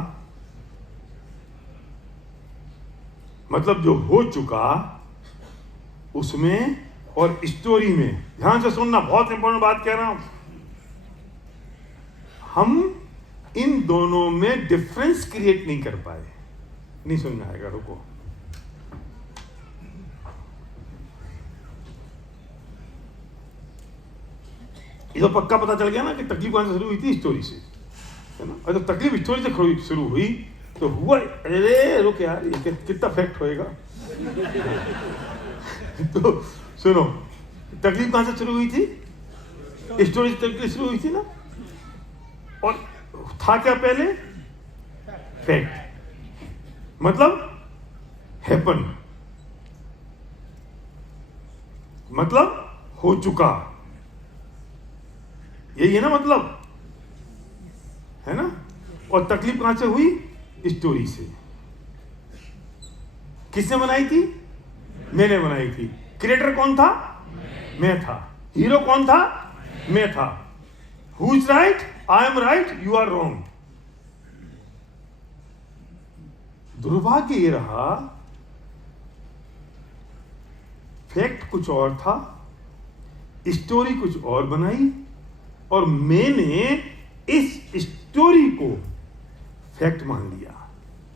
मतलब जो हो चुका, उसमें और स्टोरी में, ध्यान से सुनना, बहुत इंपॉर्टेंट बात कह रहा हूं, हम इन दोनों में डिफरेंस क्रिएट नहीं कर पाए। नहीं समझ आएगा, रुको। ये तो पक्का पता चल गया ना कि तकलीफ कहां से शुरू हुई थी? स्टोरी से, है ना? और जब तकलीफ स्टोरी से शुरू हुई तो हुआ, अरे रुक यार, ये कितना फैक्ट होएगा। तो सुनो, तकलीफ कहां से शुरू हुई थी? स्टोरी से तकलीफ शुरू हुई थी ना। और था क्या पहले? फैक्ट, मतलब हैपन, मतलब हो चुका, यही है ना मतलब, है ना? और तकलीफ कहां से हुई? स्टोरी से। किसने बनाई थी? मैंने बनाई थी। क्रिएटर कौन था? मैं था। हीरो कौन था? मैं था। Who is right? I am right, you are wrong. दुर्भाग्य ये रहा, फैक्ट कुछ और था, स्टोरी कुछ और बनाई, और मैंने इस स्टोरी को फैक्ट मान लिया,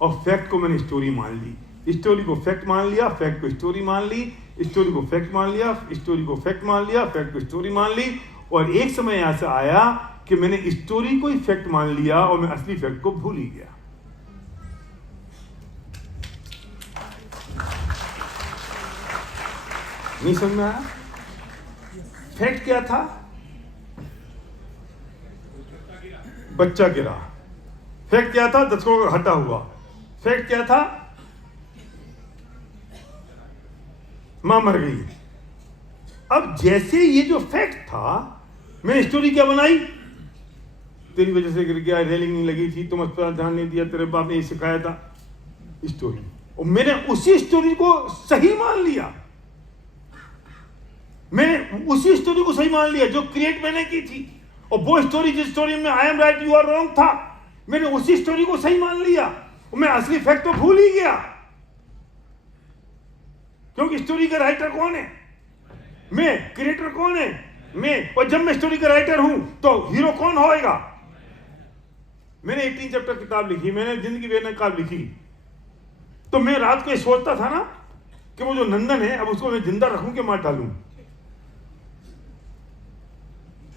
और फैक्ट को मैंने स्टोरी मान ली। स्टोरी को फैक्ट मान लिया, फैक्ट को स्टोरी मान ली, स्टोरी को फैक्ट मान लिया, स्टोरी को फैक्ट मान लिया, फैक्ट को स्टोरी मान ली। और एक समय ऐसा आया कि मैंने स्टोरी को ही फैक्ट मान लिया और मैं असली फैक्ट को भूल ही गया। नहीं समझ में आया? फैक्ट क्या था? बच्चा गिरा। फैक्ट क्या था? 10 करोड़ का घाटा हुआ। फैक्ट क्या था? मां मर गई। अब जैसे ये जो फैक्ट था, मैंने स्टोरी क्या बनाई? तेरी वजह से गिर गया, रेलिंग नहीं लगी थी, तुम अस्पताल ध्यान नहीं दिया, तेरे बाप ने ये सिखाया था, स्टोरी। और मैंने उसी स्टोरी को सही मान लिया। मैंने उसी स्टोरी को सही मान लिया जो क्रिएट मैंने की थी। और वो स्टोरी, जिस स्टोरी में I am right you are wrong था, मैंने उसी स्टोरी को सही मान लिया। और मैं असली फैक्ट तो भूल ही गया, क्योंकि स्टोरी का राइटर कौन है? मैं। क्रिएटर कौन है? मैं। और जब मैं स्टोरी का राइटर हूं तो हीरो कौन होएगा? मैंने 18 चैप्टर किताब लिखी, मैंने जिंदगी बेनकाब लिखी, तो मैं रात को ये सोचता था ना कि वो जो नंदन है, अब उसको मैं जिंदा रखूं कि मार डालूं।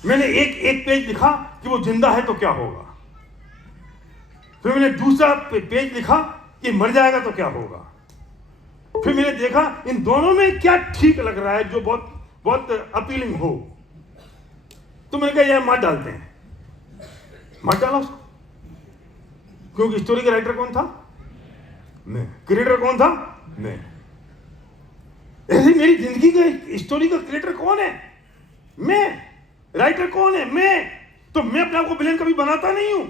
मैंने एक पेज लिखा कि वो जिंदा है तो क्या होगा, फिर मैंने दूसरा पेज लिखा कि मर जाएगा तो क्या होगा, फिर मैंने देखा इन दोनों में क्या ठीक लग रहा है जो बहुत बहुत अपीलिंग हो, तो मैंने कहा यार मार डालते हैं। मार डाला उसको, क्योंकि स्टोरी का राइटर कौन था? मैं। क्रिएटर कौन था? मैं। ऐसे मेरी जिंदगी का स्टोरी का क्रिएटर कौन है? मैं। राइटर कौन है? मैं। तो मैं अपने आप को विलेन कभी बनाता नहीं हूं,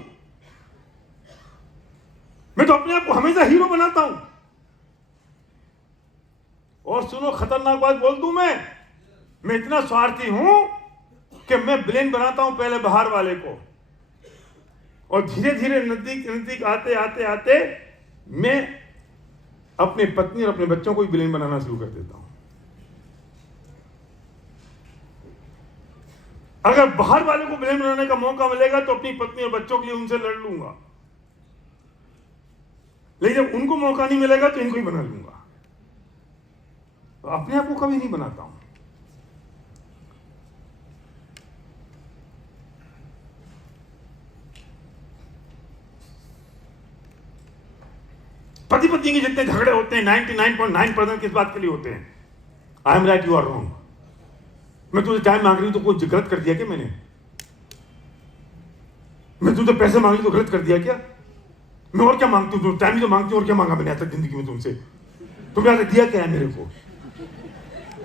मैं तो अपने आप को हमेशा हीरो बनाता हूं। और सुनो, खतरनाक बात बोल दूं मैं इतना स्वार्थी हूं कि मैं ब्लेम बनाता हूं पहले बाहर वाले को, और धीरे धीरे नजदीक आते आते आते मैं अपने पत्नी और अपने बच्चों को भी ब्लेम बनाना शुरू कर देता हूं। अगर बाहर वाले को ब्लेम बनाने का मौका मिलेगा तो अपनी पत्नी और बच्चों के लिए उनसे लड़ लूंगा, लेकिन जब उनको मौका नहीं मिलेगा तो इनको ही बना लूंगा। तो अपने आप को कभी नहीं बनाता हूं। पति पत्नी के जितने झगड़े होते हैं 99.9% किस बात के लिए होते हैं? I am right, you are wrong. मैं तुझे टाइम मांग रही हूं तो कोई गलत कर दिया क्या मैंने? मैं तुझे पैसे मांग रही तो गलत कर दिया क्या? मैं और क्या मांगती हूँ? टाइम ही तो मांगती हूँ, और क्या मांगा मैंने आज तक जिंदगी में तुमसे? तुमने आज दिया क्या है मेरे को?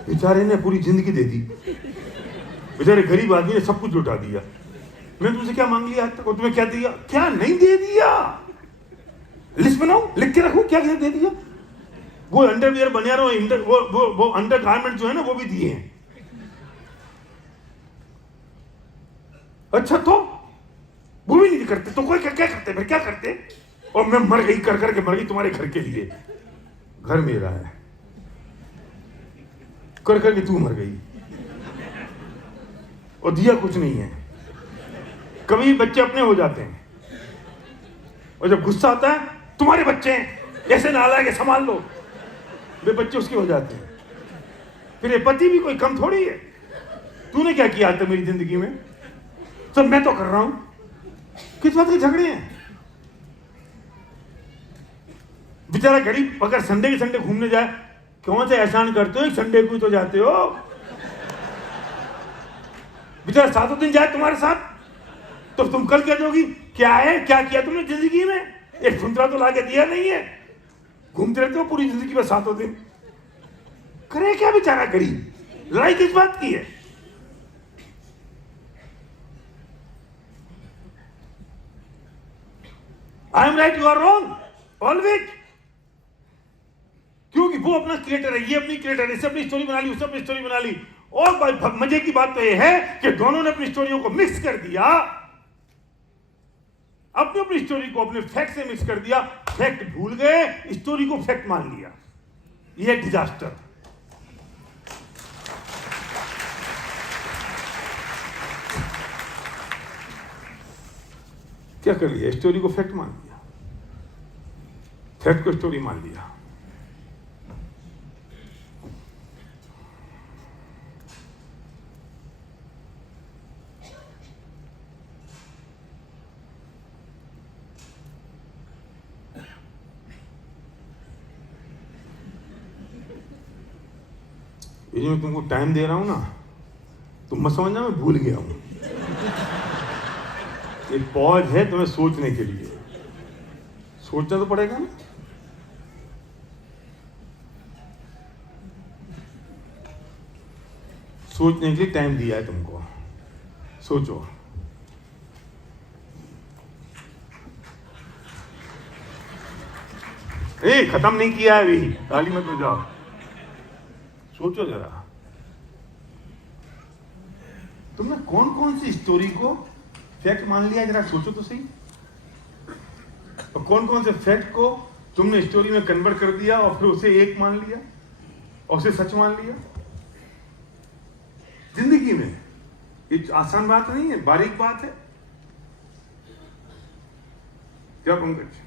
बेचारे ने पूरी जिंदगी दे दी, बेचारे गरीब आदमी ने सब कुछ लुटा दिया। मैं तुमसे क्या मांग लिया आज तक, और तुम्हें क्या दिया? क्या नहीं दे दिया? लिस्ट बनाओ, लिख के रखो क्या क्या दे दिया। वो अंडरवियर बनियान वो अंडर गारमेंट जो है ना वो भी दिए हैं। अच्छा तो वो भी नहीं करते तो कोई क्या करते? फिर क्या करते? और मैं मर गई, कर करके मर गई तुम्हारे घर के लिए। घर मेरा है, कर करके तू मर गई और दिया कुछ नहीं है। कभी बच्चे अपने हो जाते हैं, और जब गुस्सा आता है तुम्हारे बच्चे हैं ऐसे नालायक है, संभाल लो, वे बच्चे उसके हो जाते हैं। फिर ये पति भी कोई कम थोड़ी है। तूने क्या किया आज तक मेरी जिंदगी में? सब मैं तो कर रहा हूं। किस बात के झगड़े हैं? बेचारा गरीब अगर संडे के संडे घूमने जाए, कौन से एहसान करते हो? एक संडे को ही तो जाते हो। बेचारा 7 दिन जाए तुम्हारे साथ तो तुम कल कह दोगी क्या है, क्या किया तुमने जिंदगी में? एक सुंतरा तो लाके दिया नहीं है, घूमते रहते हो पूरी जिंदगी में 7 दिन। करे क्या बेचारा गरीब? लड़ाई किस बात की है? I am right, you are wrong always. क्योंकि वो अपना क्रिएटर है, ये अपनी क्रिएटर है, इससे अपनी स्टोरी बना ली, उसने अपनी स्टोरी बना ली। और मजे की बात तो ये है कि दोनों ने अपनी स्टोरियों को मिक्स कर दिया, अपनी स्टोरी को अपने फैक्ट से मिक्स कर दिया। फैक्ट भूल गए, स्टोरी को फैक्ट मान लिया। ये डिजास्टर। क्या कर लिया? स्टोरी को फैक्ट मान लिया, फैक्ट को स्टोरी मान लिया। ये जो मैं तुमको टाइम दे रहा हूं ना, तुम मत समझना मैं भूल गया हूं। एक पॉज है तुम्हें सोचने के लिए। सोचना तो पड़ेगा ना। सोचने के लिए टाइम दिया है तुमको, सोचो। खत्म नहीं किया है अभी, ताली मत बजाओ, सोचो जरा। तुमने कौन कौन सी स्टोरी को फैक्ट मान लिया, जरा सोचो तो सही। और कौन कौन से फैक्ट को तुमने स्टोरी में कन्वर्ट कर दिया और फिर उसे एक मान लिया और उसे सच मान लिया। जिंदगी में ये आसान बात नहीं है, बारीक बात है। क्या पंकज?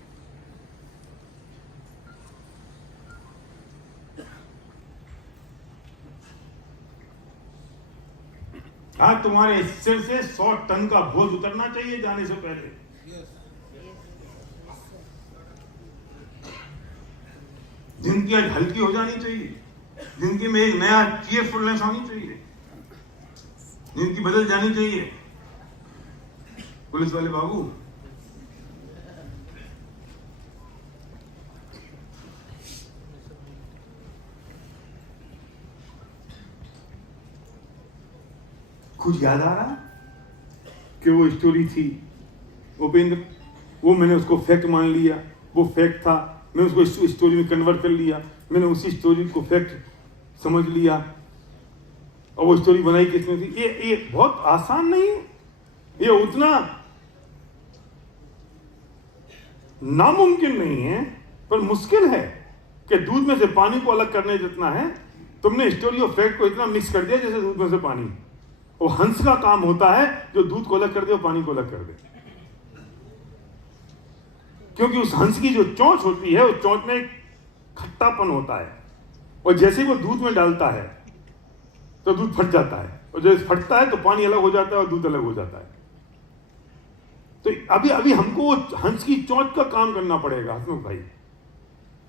आज तुम्हारे सिर से 100 टन का बोझ उतरना चाहिए जाने से पहले। जिंदगी आज हल्की हो जानी चाहिए, जिंदगी में एक नया चीयरफुलनेस आनी चाहिए, जिंदगी बदल जानी चाहिए। पुलिस वाले बाबू, कुछ याद आ रहा कि वो स्टोरी थी उपेंद्र, वो मैंने उसको फैक्ट मान लिया, वो फैक्ट था, मैं उसको स्टोरी में कन्वर्ट कर लिया, मैंने उसी स्टोरी को फैक्ट समझ लिया। और वो स्टोरी बनाई किसने थी? ये बहुत आसान नहीं है, ये उतना नामुमकिन नहीं है, पर मुश्किल है कि दूध में से पानी को अलग करने जितना है, तुमने स्टोरी ऑफ फैक्ट को इतना मिक्स कर दिया जैसे दूध में से पानी। वो हंस का काम होता है जो दूध को अलग कर दे और पानी को अलग कर दे, क्योंकि उस हंस की जो चोंच होती है, उस चोंच में खट्टापन होता है, और जैसे ही वो दूध में डालता है तो दूध फट जाता है, और जैसे फटता है तो पानी अलग हो जाता है और दूध अलग हो जाता है। तो अभी हमको वो हंस की चोंच का काम करना पड़ेगा हसमुख भाई।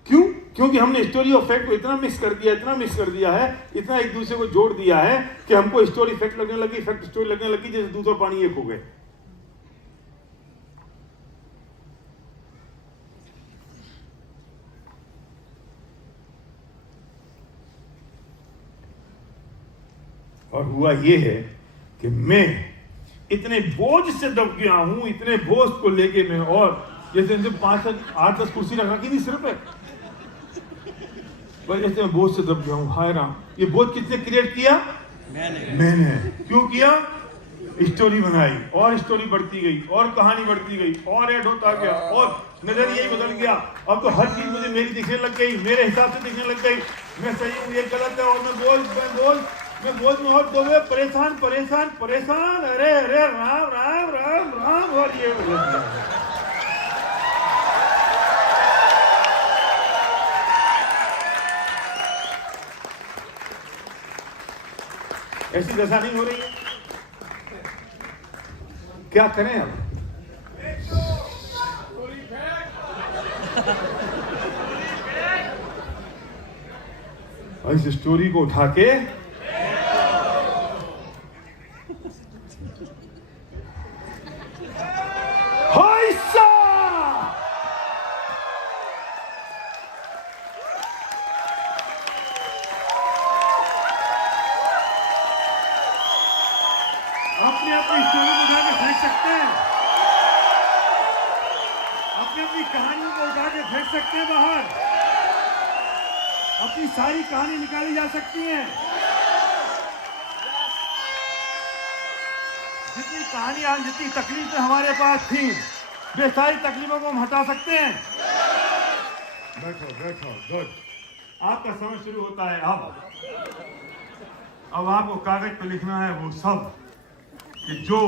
क्यों? क्योंकि हमने स्टोरी और फैक्ट को इतना मिक्स कर दिया, इतना एक दूसरे को जोड़ दिया है कि हमको स्टोरी फैक्ट लगने लगी, फैक्ट स्टोरी लगने लगी, जैसे दूध और पानी एक हो गए। और हुआ ये है कि मैं इतने बोझ से दब गया हूं, इतने बोझ को लेके मैं, और जैसे 5-8-10 कुर्सी रख रखी थी सिर पे, बस ऐसे मैं बोझ से दब गया हूं। हाय राम, ये बोझ किसने क्रिएट किया? मैंने। क्यों किया? स्टोरी बनाई, और स्टोरी बढ़ती गई, और कहानी बढ़ती गई, और ऐड होता गया, और नजरिया ही बदल गया। अब तो हर चीज मुझे मेरी दिखने लग गई, मेरे हिसाब से दिखने लग गई। मैं सही हूँ, ये गलत है, और मैं बोझ में और दोगे परेशान। अरे राम राम राम राम, और ये ऐसी दशा नहीं हो रही है, क्या करें अब? इस स्टोरी को उठा के अपनी स्टोरी को उठा के फेंक सकते हैं, अपनी कहानियों को उठा के फेंक सकते हैं बाहर, अपनी सारी कहानी निकाली जा सकती है। जितनी कहानियां, जितनी तकलीफें हमारे पास थी, वे सारी तकलीफों को हम हटा सकते हैं। बैठो गुड। आपका समय शुरू होता है अब आपको कागज पे लिखना है वो सब कि जो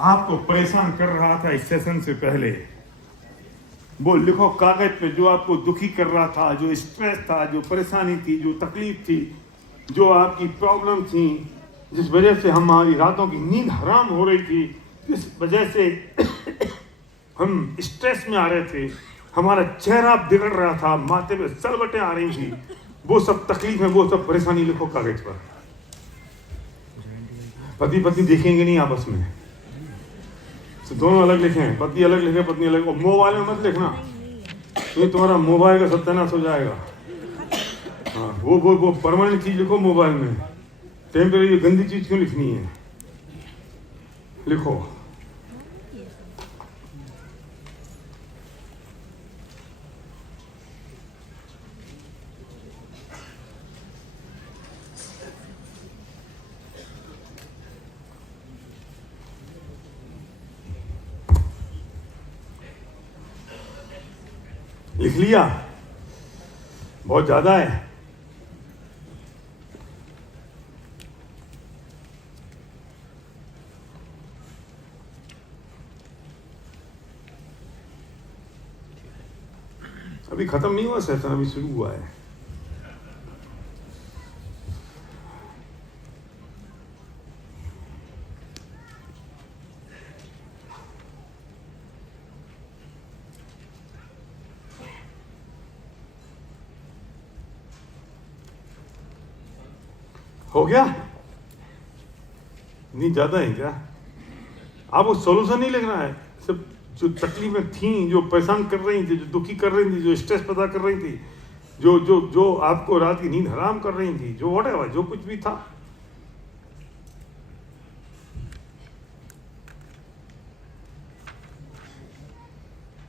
आपको परेशान कर रहा था इस सेशन से पहले, वो लिखो कागज पे। जो आपको दुखी कर रहा था, जो स्ट्रेस था, जो परेशानी थी, जो तकलीफ थी, जो आपकी प्रॉब्लम थी, जिस वजह से हमारी रातों की नींद हराम हो रही थी, जिस वजह से हम स्ट्रेस में आ रहे थे, हमारा चेहरा बिगड़ रहा था, माथे पे सलवटें आ रही थी, वो सब तकलीफें, वो सब परेशानी लिखो कागज पर। पति पत्नी देखेंगे नहीं आपस में, तो दोनों अलग लिखें, पति अलग लिखे, पत्नी अलग। और मोबाइल में मत लिखना, तो तुम्हारा मोबाइल का सत्यानाश हो जाएगा। हाँ, वो परमानेंट चीज लिखो मोबाइल में, टेम्परेरी गंदी चीज क्यों लिखनी है? लिखो। लिख लिया? बहुत ज्यादा है। अभी खत्म नहीं हुआ सेशन, अभी शुरू हुआ है। हो गया? नहीं ज्यादा है क्या? आपको सॉल्यूशन नहीं लिखना है, सब जो तकलीफें थी, जो परेशान कर रही थी, जो दुखी कर रही थी, जो स्ट्रेस पैदा कर रही थी, जो आपको रात की नींद हराम कर रही थी, जो व्हाटएवर, जो कुछ भी था,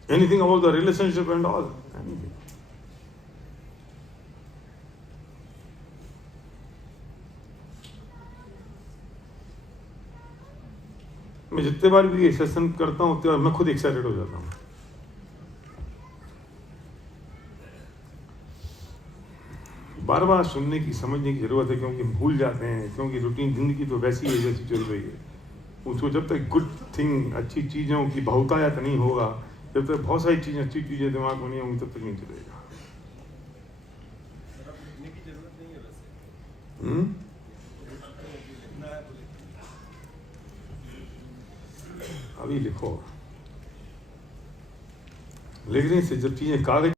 anything about the relationship and all, anything. मैं जितने बार भी ये सेशन करता हूँ उतने बार मैं खुद एक्साइटेड हो जाता हूँ। बार बार सुनने की समझने की जरूरत है, क्योंकि भूल जाते हैं, क्योंकि रूटीन जिंदगी तो वैसी है जैसी चल रही है। उसको जब तक गुड थिंग, अच्छी चीज़ों की बहुतायत नहीं होगा, जब तक बहुत सारी चीज़ें, अच्छी चीज़ें दिमाग में नहीं होंगी, तब तक नहीं चलेगा। अभी लिखो, लिखने से जब चीज़ें कागज